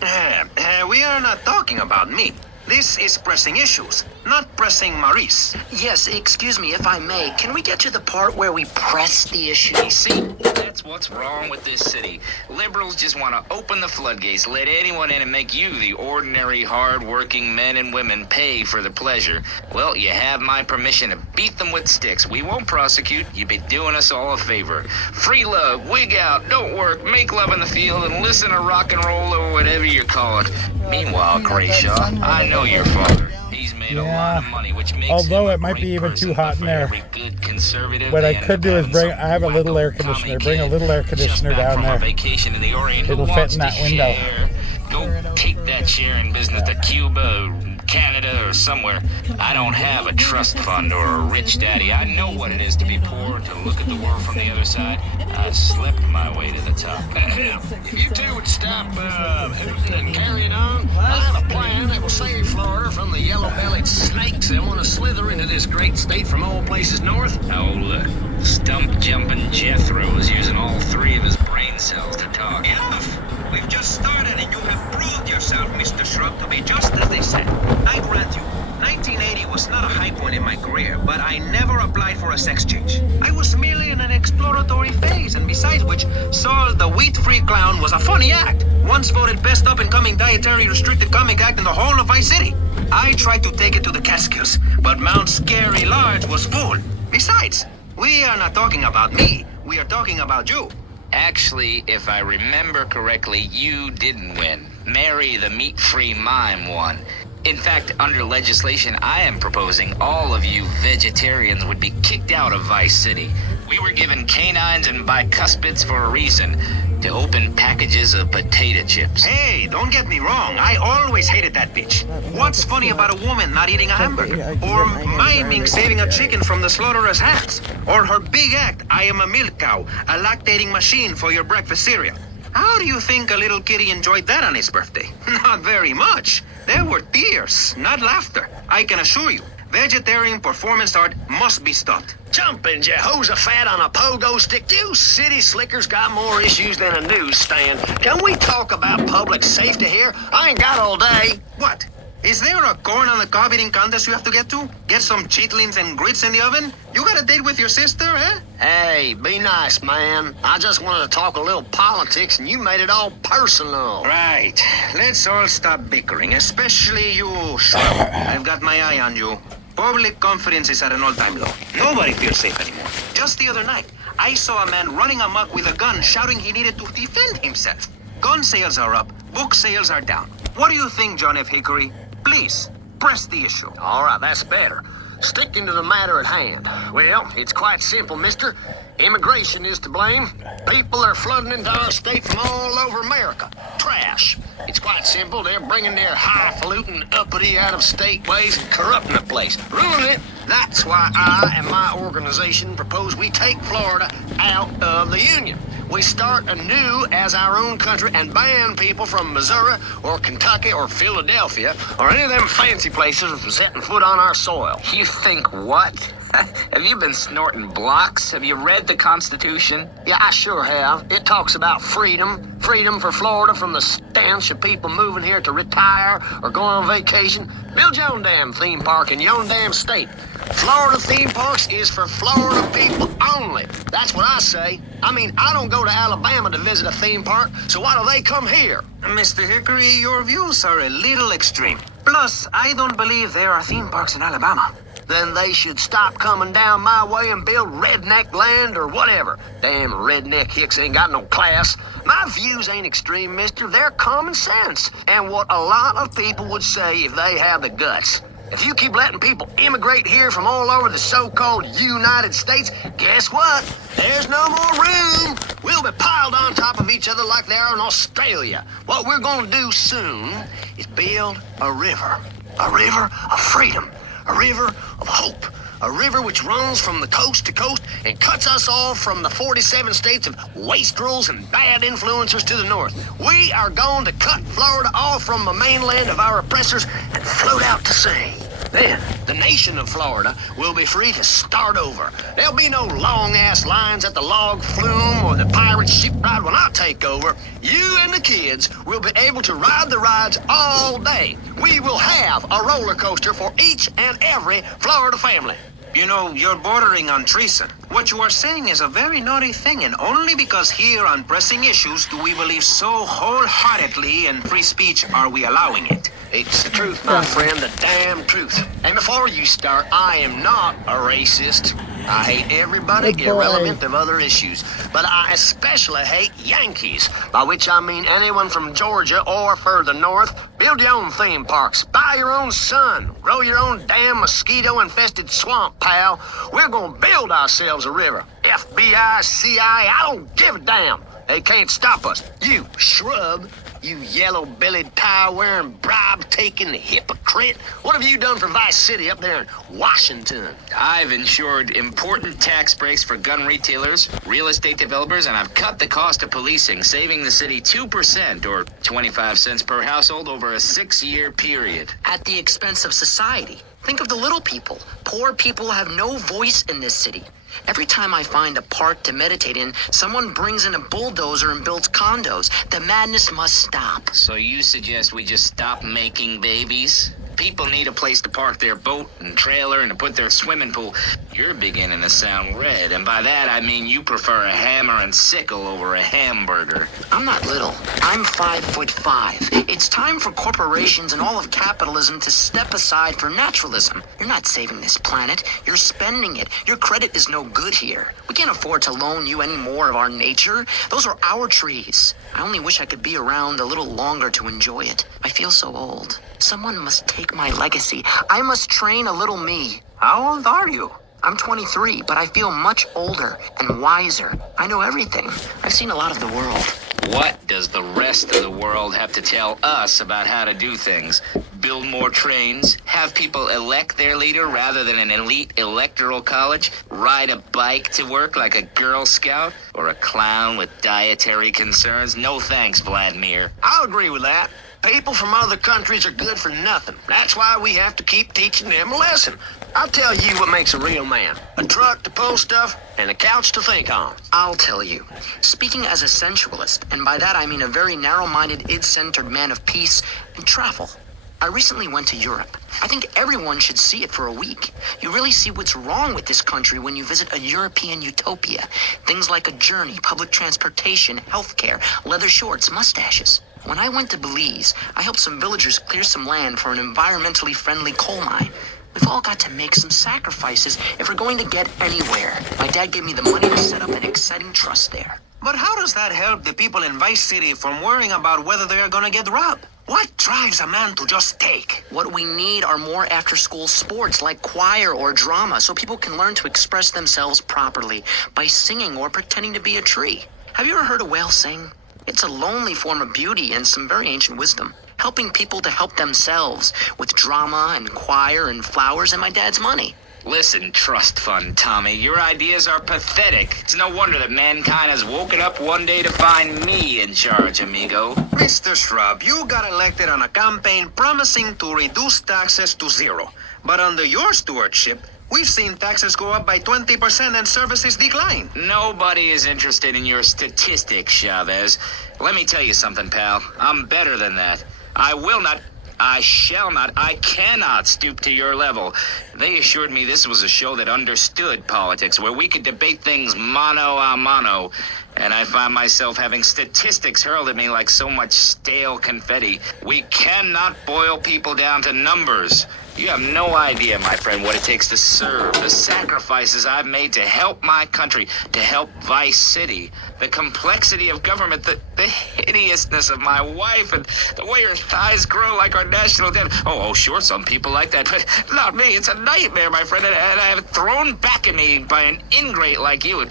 We are not talking about me. This is pressing issues, not pressing Maurice. Yes, excuse me, if I may. Can we get to the part where we press the issue? See, that's what's wrong with this city. Liberals just want to open the floodgates, let anyone in and make you, the ordinary, hard-working men and women, pay for the pleasure. Well, you have my permission to beat them with sticks. We won't prosecute. You'd be doing us all a favor. Free love, wig out, don't work, make love in the field, and listen to rock and roll or whatever you call it. Meanwhile, Grayshaw, I know your father. He's made a lot of money, which makes although him it might be even too hot in there. good conservative. What I could do is bring, I have a little air conditioner, bring a little air conditioner down there. Vacation in the Orient. It'll fit in that window. Go take that sharing business to Cuba, Canada, or somewhere. I don't have a trust fund or a rich daddy. I know what it is to be poor, to look at the world from the other side. I slept my way to the top. If you two would stop hooting and carrying on, I have a plan that will save Florida from the yellow-bellied snakes that want to slither into this great state from all places north. Oh, look. Stump-jumping Jethro is using all 3 of his brain cells to talk. Enough! We've just started and you have proved yourself, Mr. Shrub, to be just as they said. I grant you, 1980 was not a high point in my career, but I never applied for a sex change. I was merely in an exploratory phase, and besides which, Saul the wheat-free clown was a funny act. Once voted best up-and-coming dietary restricted comic act in the whole of Vice City. I tried to take it to the Catskills, but Mount Scary Large was full. Besides, we are not talking about me, we are talking about you. Actually, if I remember correctly, you didn't win. Mary the meat-free mime won. In fact, under legislation I am proposing, all of you vegetarians would be kicked out of Vice City. We were given canines and bicuspids for a reason, to open packages of potato chips. Hey, don't get me wrong. I always hated that bitch. What's funny about a woman not eating a hamburger? Or miming saving a chicken from the slaughterer's hands? Or her big act, I am a milk cow, a lactating machine for your breakfast cereal? How do you think a little kitty enjoyed that on his birthday? Not very much. There were tears, not laughter. I can assure you, vegetarian performance art must be stopped. Jumping Jehoshaphat on a pogo stick. You city slickers got more issues than a newsstand. Can we talk about public safety here? I ain't got all day. What? Is there a corn on the cob eating contest you have to get to? Get some chitlins and grits in the oven? You got a date with your sister, eh? Hey, be nice, man. I just wanted to talk a little politics, and you made it all personal. Right. Let's all stop bickering, especially you, Shrub. I've got my eye on you. Public confidence is at an all-time low. Nobody feels safe anymore. Just the other night, I saw a man running amok with a gun, shouting he needed to defend himself. Gun sales are up, book sales are down. What do you think, John F. Hickory? Please, press the issue. All right, that's better. Sticking to the matter at hand. Well, it's quite simple, mister. Immigration is to blame. People are flooding into our state from all over America. Trash. It's quite simple. They're bringing their highfalutin, uppity, out-of-state ways and corrupting the place. Ruining it. That's why I and my organization propose we take Florida out of the Union. We start anew as our own country and ban people from Missouri or Kentucky or Philadelphia or any of them fancy places from setting foot on our soil. You think what? Have you been snorting blocks? Have you read the Constitution? Yeah, I sure have. It talks about freedom. Freedom for Florida from the stench of people moving here to retire or go on vacation. Build your own damn theme park in your own damn state. Florida theme parks is for Florida people only. That's what I say. I mean, I don't go to Alabama to visit a theme park, so why do they come here? Mr. Hickory, your views are a little extreme. Plus, I don't believe there are theme parks in Alabama. Then they should stop coming down my way and build redneck land or whatever. Damn redneck hicks ain't got no class. My views ain't extreme, mister. They're common sense. And what a lot of people would say if they have the guts. If you keep letting people immigrate here from all over the so-called United States, guess what? There's no more room. We'll be piled on top of each other like they are in Australia. What we're going to do soon is build a river. A river of freedom. A river of hope. A river which runs from the coast to coast and cuts us off from the 47 states of wastrels and bad influencers to the north. We are going to cut Florida off from the mainland of our oppressors and float out to sea. Then, the nation of Florida will be free to start over. There'll be no long-ass lines at the log flume or the pirate shipyard when I take over. You and the kids will be able to ride the rides all day. We will have a roller coaster for each and every Florida family. You know, you're bordering on treason. What you are saying is a very naughty thing, and only because here on Pressing Issues do we believe so wholeheartedly in free speech are we allowing it. It's the truth, my friend, the damn truth. And before you start, I am not a racist. I hate everybody, irrelevant of other issues. But I especially hate Yankees, by which I mean anyone from Georgia or further north. Build your own theme parks, buy your own sun, grow your own damn mosquito-infested swamp, pal. We're gonna build ourselves a river. FBI, CIA, I don't give a damn. They can't stop us. You shrub. You yellow-bellied, tie-wearing, bribe-taking hypocrite. What have you done for Vice City up there in Washington? I've ensured important tax breaks for gun retailers, real estate developers, and I've cut the cost of policing, saving the city 2% or 25 cents per household over a 6-year period. At the expense of society. Think of the little people. Poor people have no voice in this city. Every time I find a park to meditate in, someone brings in a bulldozer and builds condos. The madness must stop. So you suggest we just stop making babies? People need a place to park their boat and trailer and to put their swimming pool. You're beginning to sound red, and by that I mean you prefer a hammer and sickle over a hamburger. I'm not little. I'm 5'5". It's time for corporations and all of capitalism to step aside for naturalism. You're not saving this planet. You're spending it. Your credit is no good here. We can't afford to loan you any more of our nature. Those are our trees. I only wish I could be around a little longer to enjoy it. I feel so old. Someone must take my legacy. I must train a little me. How old are you? I'm 23, but I feel much older and wiser. I know everything. I've seen a lot of the world. What does the rest of the world have to tell us about how to do things? Build more trains? Have people elect their leader rather than an elite electoral college? Ride a bike to work like a Girl Scout? Or a clown with dietary concerns? No thanks, Vladimir. I'll agree with that. People from other countries are good for nothing. That's why we have to keep teaching them a lesson. I'll tell you what makes a real man. A truck to pull stuff and a couch to think on. I'll tell you. Speaking as a sensualist, and by that I mean a very narrow-minded, id-centered man of peace and travel. I recently went to Europe. I think everyone should see it for a week. You really see what's wrong with this country when you visit a European utopia. Things like a journey, public transportation, healthcare, leather shorts, mustaches. When I went to Belize, I helped some villagers clear some land for an environmentally friendly coal mine. We've all got to make some sacrifices if we're going to get anywhere. My dad gave me the money to set up an exciting trust there. But how does that help the people in Vice City from worrying about whether they are going to get robbed? What drives a man to just take? What we need are more after-school sports like choir or drama so people can learn to express themselves properly by singing or pretending to be a tree. Have you ever heard a whale sing? It's a lonely form of beauty and some very ancient wisdom, helping people to help themselves with drama and choir and flowers and my dad's money. Listen, trust fund Tommy, your ideas are pathetic. It's no wonder that mankind has woken up one day to find me in charge, amigo. Mr. Shrub, you got elected on a campaign promising to reduce taxes to zero. But under your stewardship, we've seen taxes go up by 20% and services decline. Nobody is interested in your statistics, Chavez. Let me tell you something, pal. I'm better than that. I will not, I shall not, I cannot stoop to your level. They assured me this was a show that understood politics, where we could debate things mano a mano. And I find myself having statistics hurled at me like so much stale confetti. We cannot boil people down to numbers. You have no idea, my friend, what it takes to serve, the sacrifices I've made to help my country, to help Vice City, the complexity of government, the hideousness of my wife, and the way her thighs grow like our national debt. Oh, sure, some people like that, but not me. It's a nightmare, my friend, and I have it thrown back at me by an ingrate like you.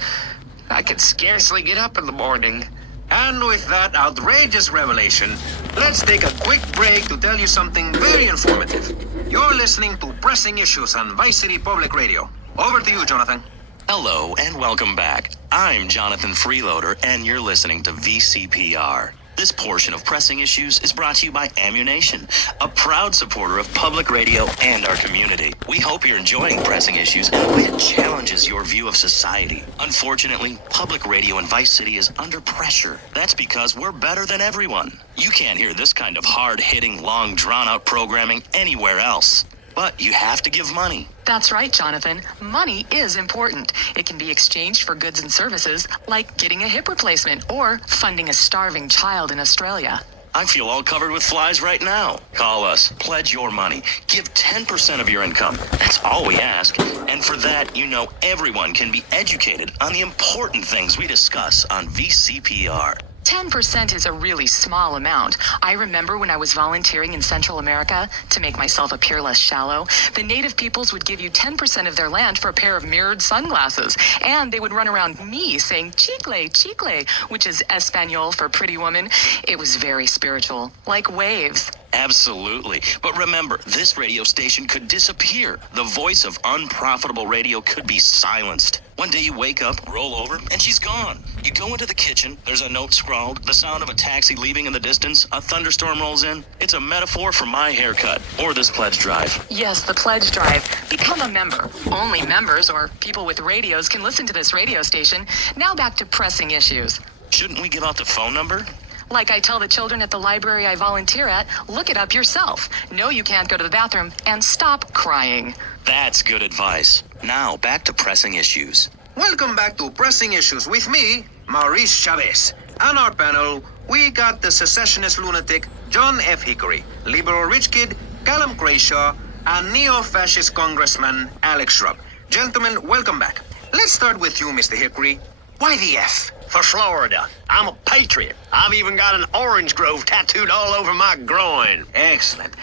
I can scarcely get up in the morning. And with that outrageous revelation, let's take a quick break to tell you something very informative. You're listening to Pressing Issues on Vice City Public Radio. Over to you, Jonathan. Hello and welcome back. I'm Jonathan Freeloader, and you're listening to VCPR. This portion of Pressing Issues is brought to you by Ammunition, a proud supporter of public radio and our community. We hope you're enjoying Pressing Issues in a way that challenges your view of society. Unfortunately, public radio in Vice City is under pressure. That's because we're better than everyone. You can't hear this kind of hard-hitting, long, drawn-out programming anywhere else. But you have to give money. That's right, Jonathan. Money is important. It can be exchanged for goods and services, like getting a hip replacement or funding a starving child in Australia. I feel all covered with flies right now. Call us. Pledge your money. Give 10% of your income. That's all we ask. And for that, you know everyone can be educated on the important things we discuss on VCPR. 10% is a really small amount. I remember when I was volunteering in Central America to make myself appear less shallow, the native peoples would give you 10% of their land for a pair of mirrored sunglasses, and they would run around me saying chicle, chicle, which is Espanol for pretty woman. It was very spiritual, like waves. Absolutely. But remember, this radio station could disappear. The voice of unprofitable radio could be silenced. One day you wake up, roll over, and she's gone. You go into the kitchen, there's a note scrawled, the sound of a taxi leaving in the distance, a thunderstorm rolls in. It's a metaphor for my haircut, or this pledge drive. Yes, the pledge drive. Become a member. Only members or people with radios can listen to this radio station. Now back to Pressing Issues. Shouldn't we give out the phone number? Like I tell the children at the library I volunteer at, look it up yourself. Know you can't go to the bathroom, and stop crying. That's good advice. Now, back to Pressing Issues. Welcome back to Pressing Issues with me, Maurice Chavez. On our panel, we got the secessionist lunatic John F. Hickory, liberal rich kid Callum Crenshaw, and neo-fascist congressman Alex Shrub. Gentlemen, welcome back. Let's start with you, Mr. Hickory. Why the F? For Florida. I'm a patriot. I've even got an orange grove tattooed all over my groin. Excellent.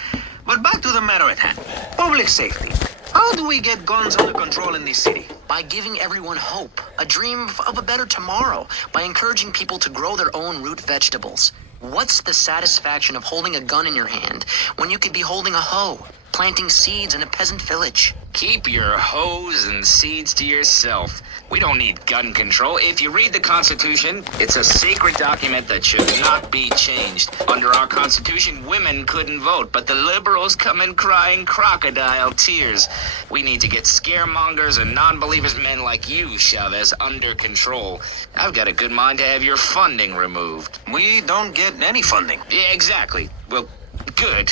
But back to the matter at hand. Public safety. How do we get guns under control in this city? By giving everyone hope, a dream of a better tomorrow, by encouraging people to grow their own root vegetables. What's the satisfaction of holding a gun in your hand when you could be holding a hoe, planting seeds in a peasant village? Keep your hoes and seeds to yourself. We don't need gun control. If you read the Constitution, it's a sacred document that should not be changed. Under our Constitution, women couldn't vote, but the liberals come in crying crocodile tears. We need to get scaremongers and non-believers, men like you, Chavez, under control. I've got a good mind to have your funding removed. We don't get any funding. Yeah, exactly. Well, good.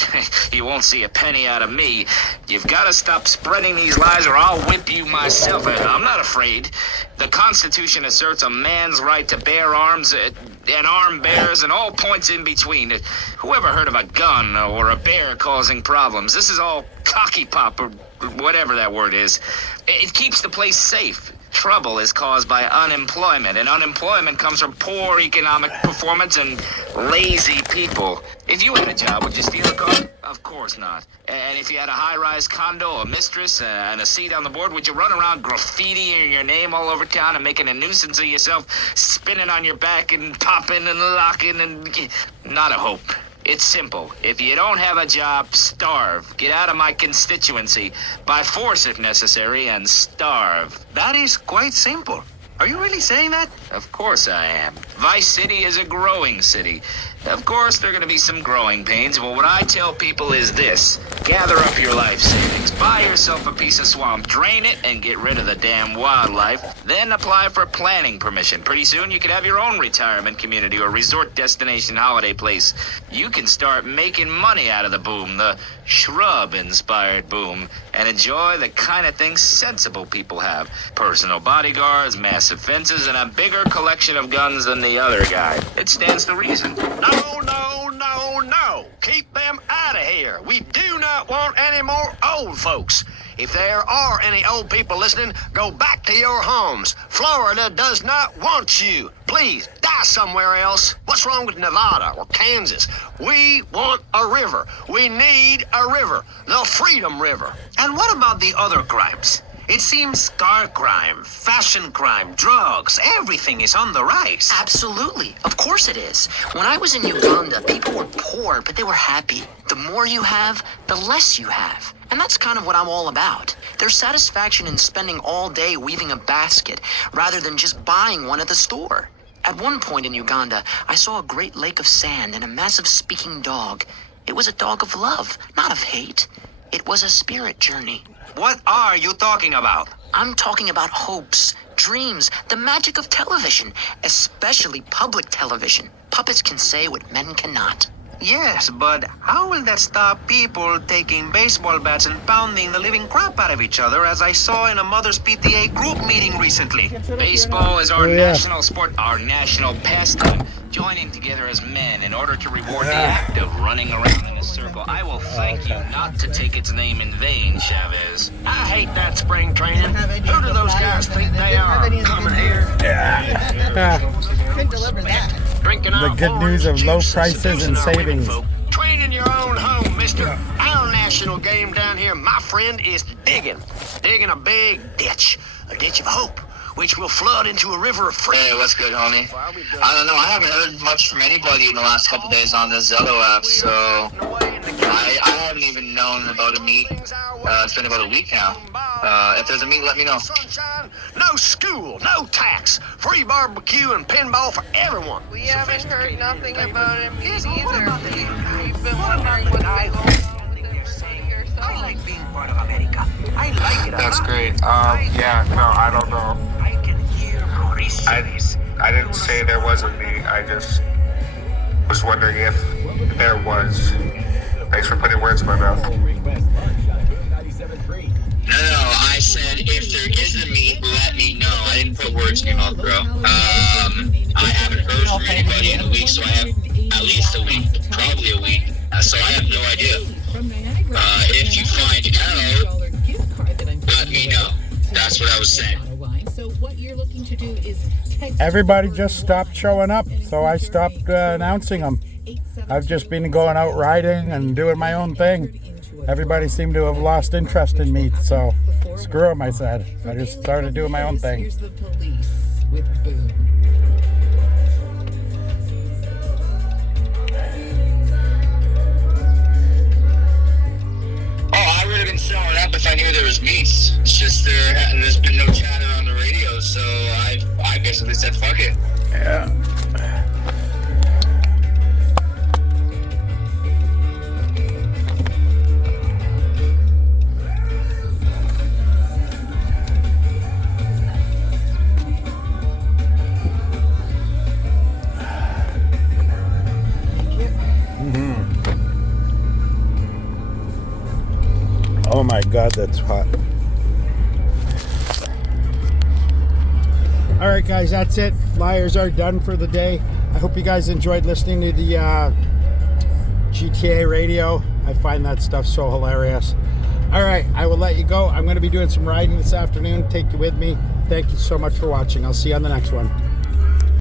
You won't see a penny out of me. You've got to stop spreading these lies or I'll whip you myself. I'm not afraid. The Constitution asserts a man's right to bear arms and arm bearers and all points in between. Whoever heard of a gun or a bear causing problems? This is all cocky pop or whatever that word is. It keeps the place safe. Trouble is caused by unemployment, and unemployment comes from poor economic performance and lazy people. If you had a job, would you steal a car? Of course not. And if you had a high-rise condo, a mistress, and a seat on the board, would you run around graffitiing your name all over town and making a nuisance of yourself, spinning on your back and popping and locking and... Not a hope. It's simple. If you don't have a job, starve. Get out of my constituency, by force if necessary, and starve. That is quite simple. Are you really saying that? Of course I am. Vice City is a growing city. Of course, there are going to be some growing pains, but what I tell people is this. Gather up your life savings. Buy yourself a piece of swamp, drain it, and get rid of the damn wildlife. Then apply for planning permission. Pretty soon, you could have your own retirement community or resort destination holiday place. You can start making money out of the boom, the shrub-inspired boom, and enjoy the kind of things sensible people have. Personal bodyguards, massive fences, and a bigger collection of guns than the other guy. It stands to reason. No, no, no, no. Keep them out of here. We do not want any more old folks. If there are any old people listening, go back to your homes. Florida does not want you. Please, die somewhere else. What's wrong with Nevada or Kansas? We want a river. We need a river. The Freedom River. And what about the other crimes? It seems car crime, fashion crime, drugs, everything is on the rise. Absolutely. Of course it is. When I was in Uganda, people were poor, but they were happy. The more you have, the less you have. And that's kind of what I'm all about. There's satisfaction in spending all day weaving a basket rather than just buying one at the store. At one point in Uganda, I saw a great lake of sand and a massive speaking dog. It was a dog of love, not of hate. It was a spirit journey. What are you talking about? I'm talking about hopes, dreams, the magic of television, especially public television. Puppets can say what men cannot. Yes, but how will that stop people taking baseball bats and pounding the living crap out of each other, as I saw in a Mother's PTA group meeting recently? Baseball is our national sport, our national pastime. Joining together as men in order to reward the act of running around in a circle. I will thank you not to take its name in vain, Chavez. I hate that spring training. Who do those guys think they are coming here? Couldn't deliver that. The good news of low prices and savings. Train in your own home, mister. Our national game down here, my friend, is digging a big ditch. A ditch of hope, which will flood into a river of freedom. Hey, what's good, homie? I don't know. I haven't heard much from anybody in the last couple days on the Zello app, so I haven't even known about a meet. It's been about a week now. If there's a meet, let me know. Sunshine, no school, no tax, free barbecue and pinball for everyone. We haven't heard nothing about him either. We've been wondering what I like being part of America. I like it. That's great. Yeah, no, I don't know. I can hear Maurice. I didn't say there wasn't me. I just was wondering if there was. Thanks for putting words in my mouth. No, I said if there is a meet, let me know. I didn't put words in your mouth, bro. I haven't heard from anybody in a week, so I have at least a week, probably a week. So I have no idea. If you find out, let me know. That's what I was saying. Everybody just stopped showing up, so I stopped announcing them. I've just been going out riding and doing my own thing. Everybody seemed to have lost interest in me, so screw them, I said. I just started doing my own thing. I would have been showing up if I knew there was meets. It's just there's been no chatter on the radio, so I basically said fuck it. Yeah. Oh my God, that's hot. All right, guys, that's it. Flyers are done for the day. I hope you guys enjoyed listening to the GTA radio. I find that stuff so hilarious. All right, I will let you go. I'm going to be doing some riding this afternoon. Take you with me. Thank you so much for watching. I'll see you on the next one.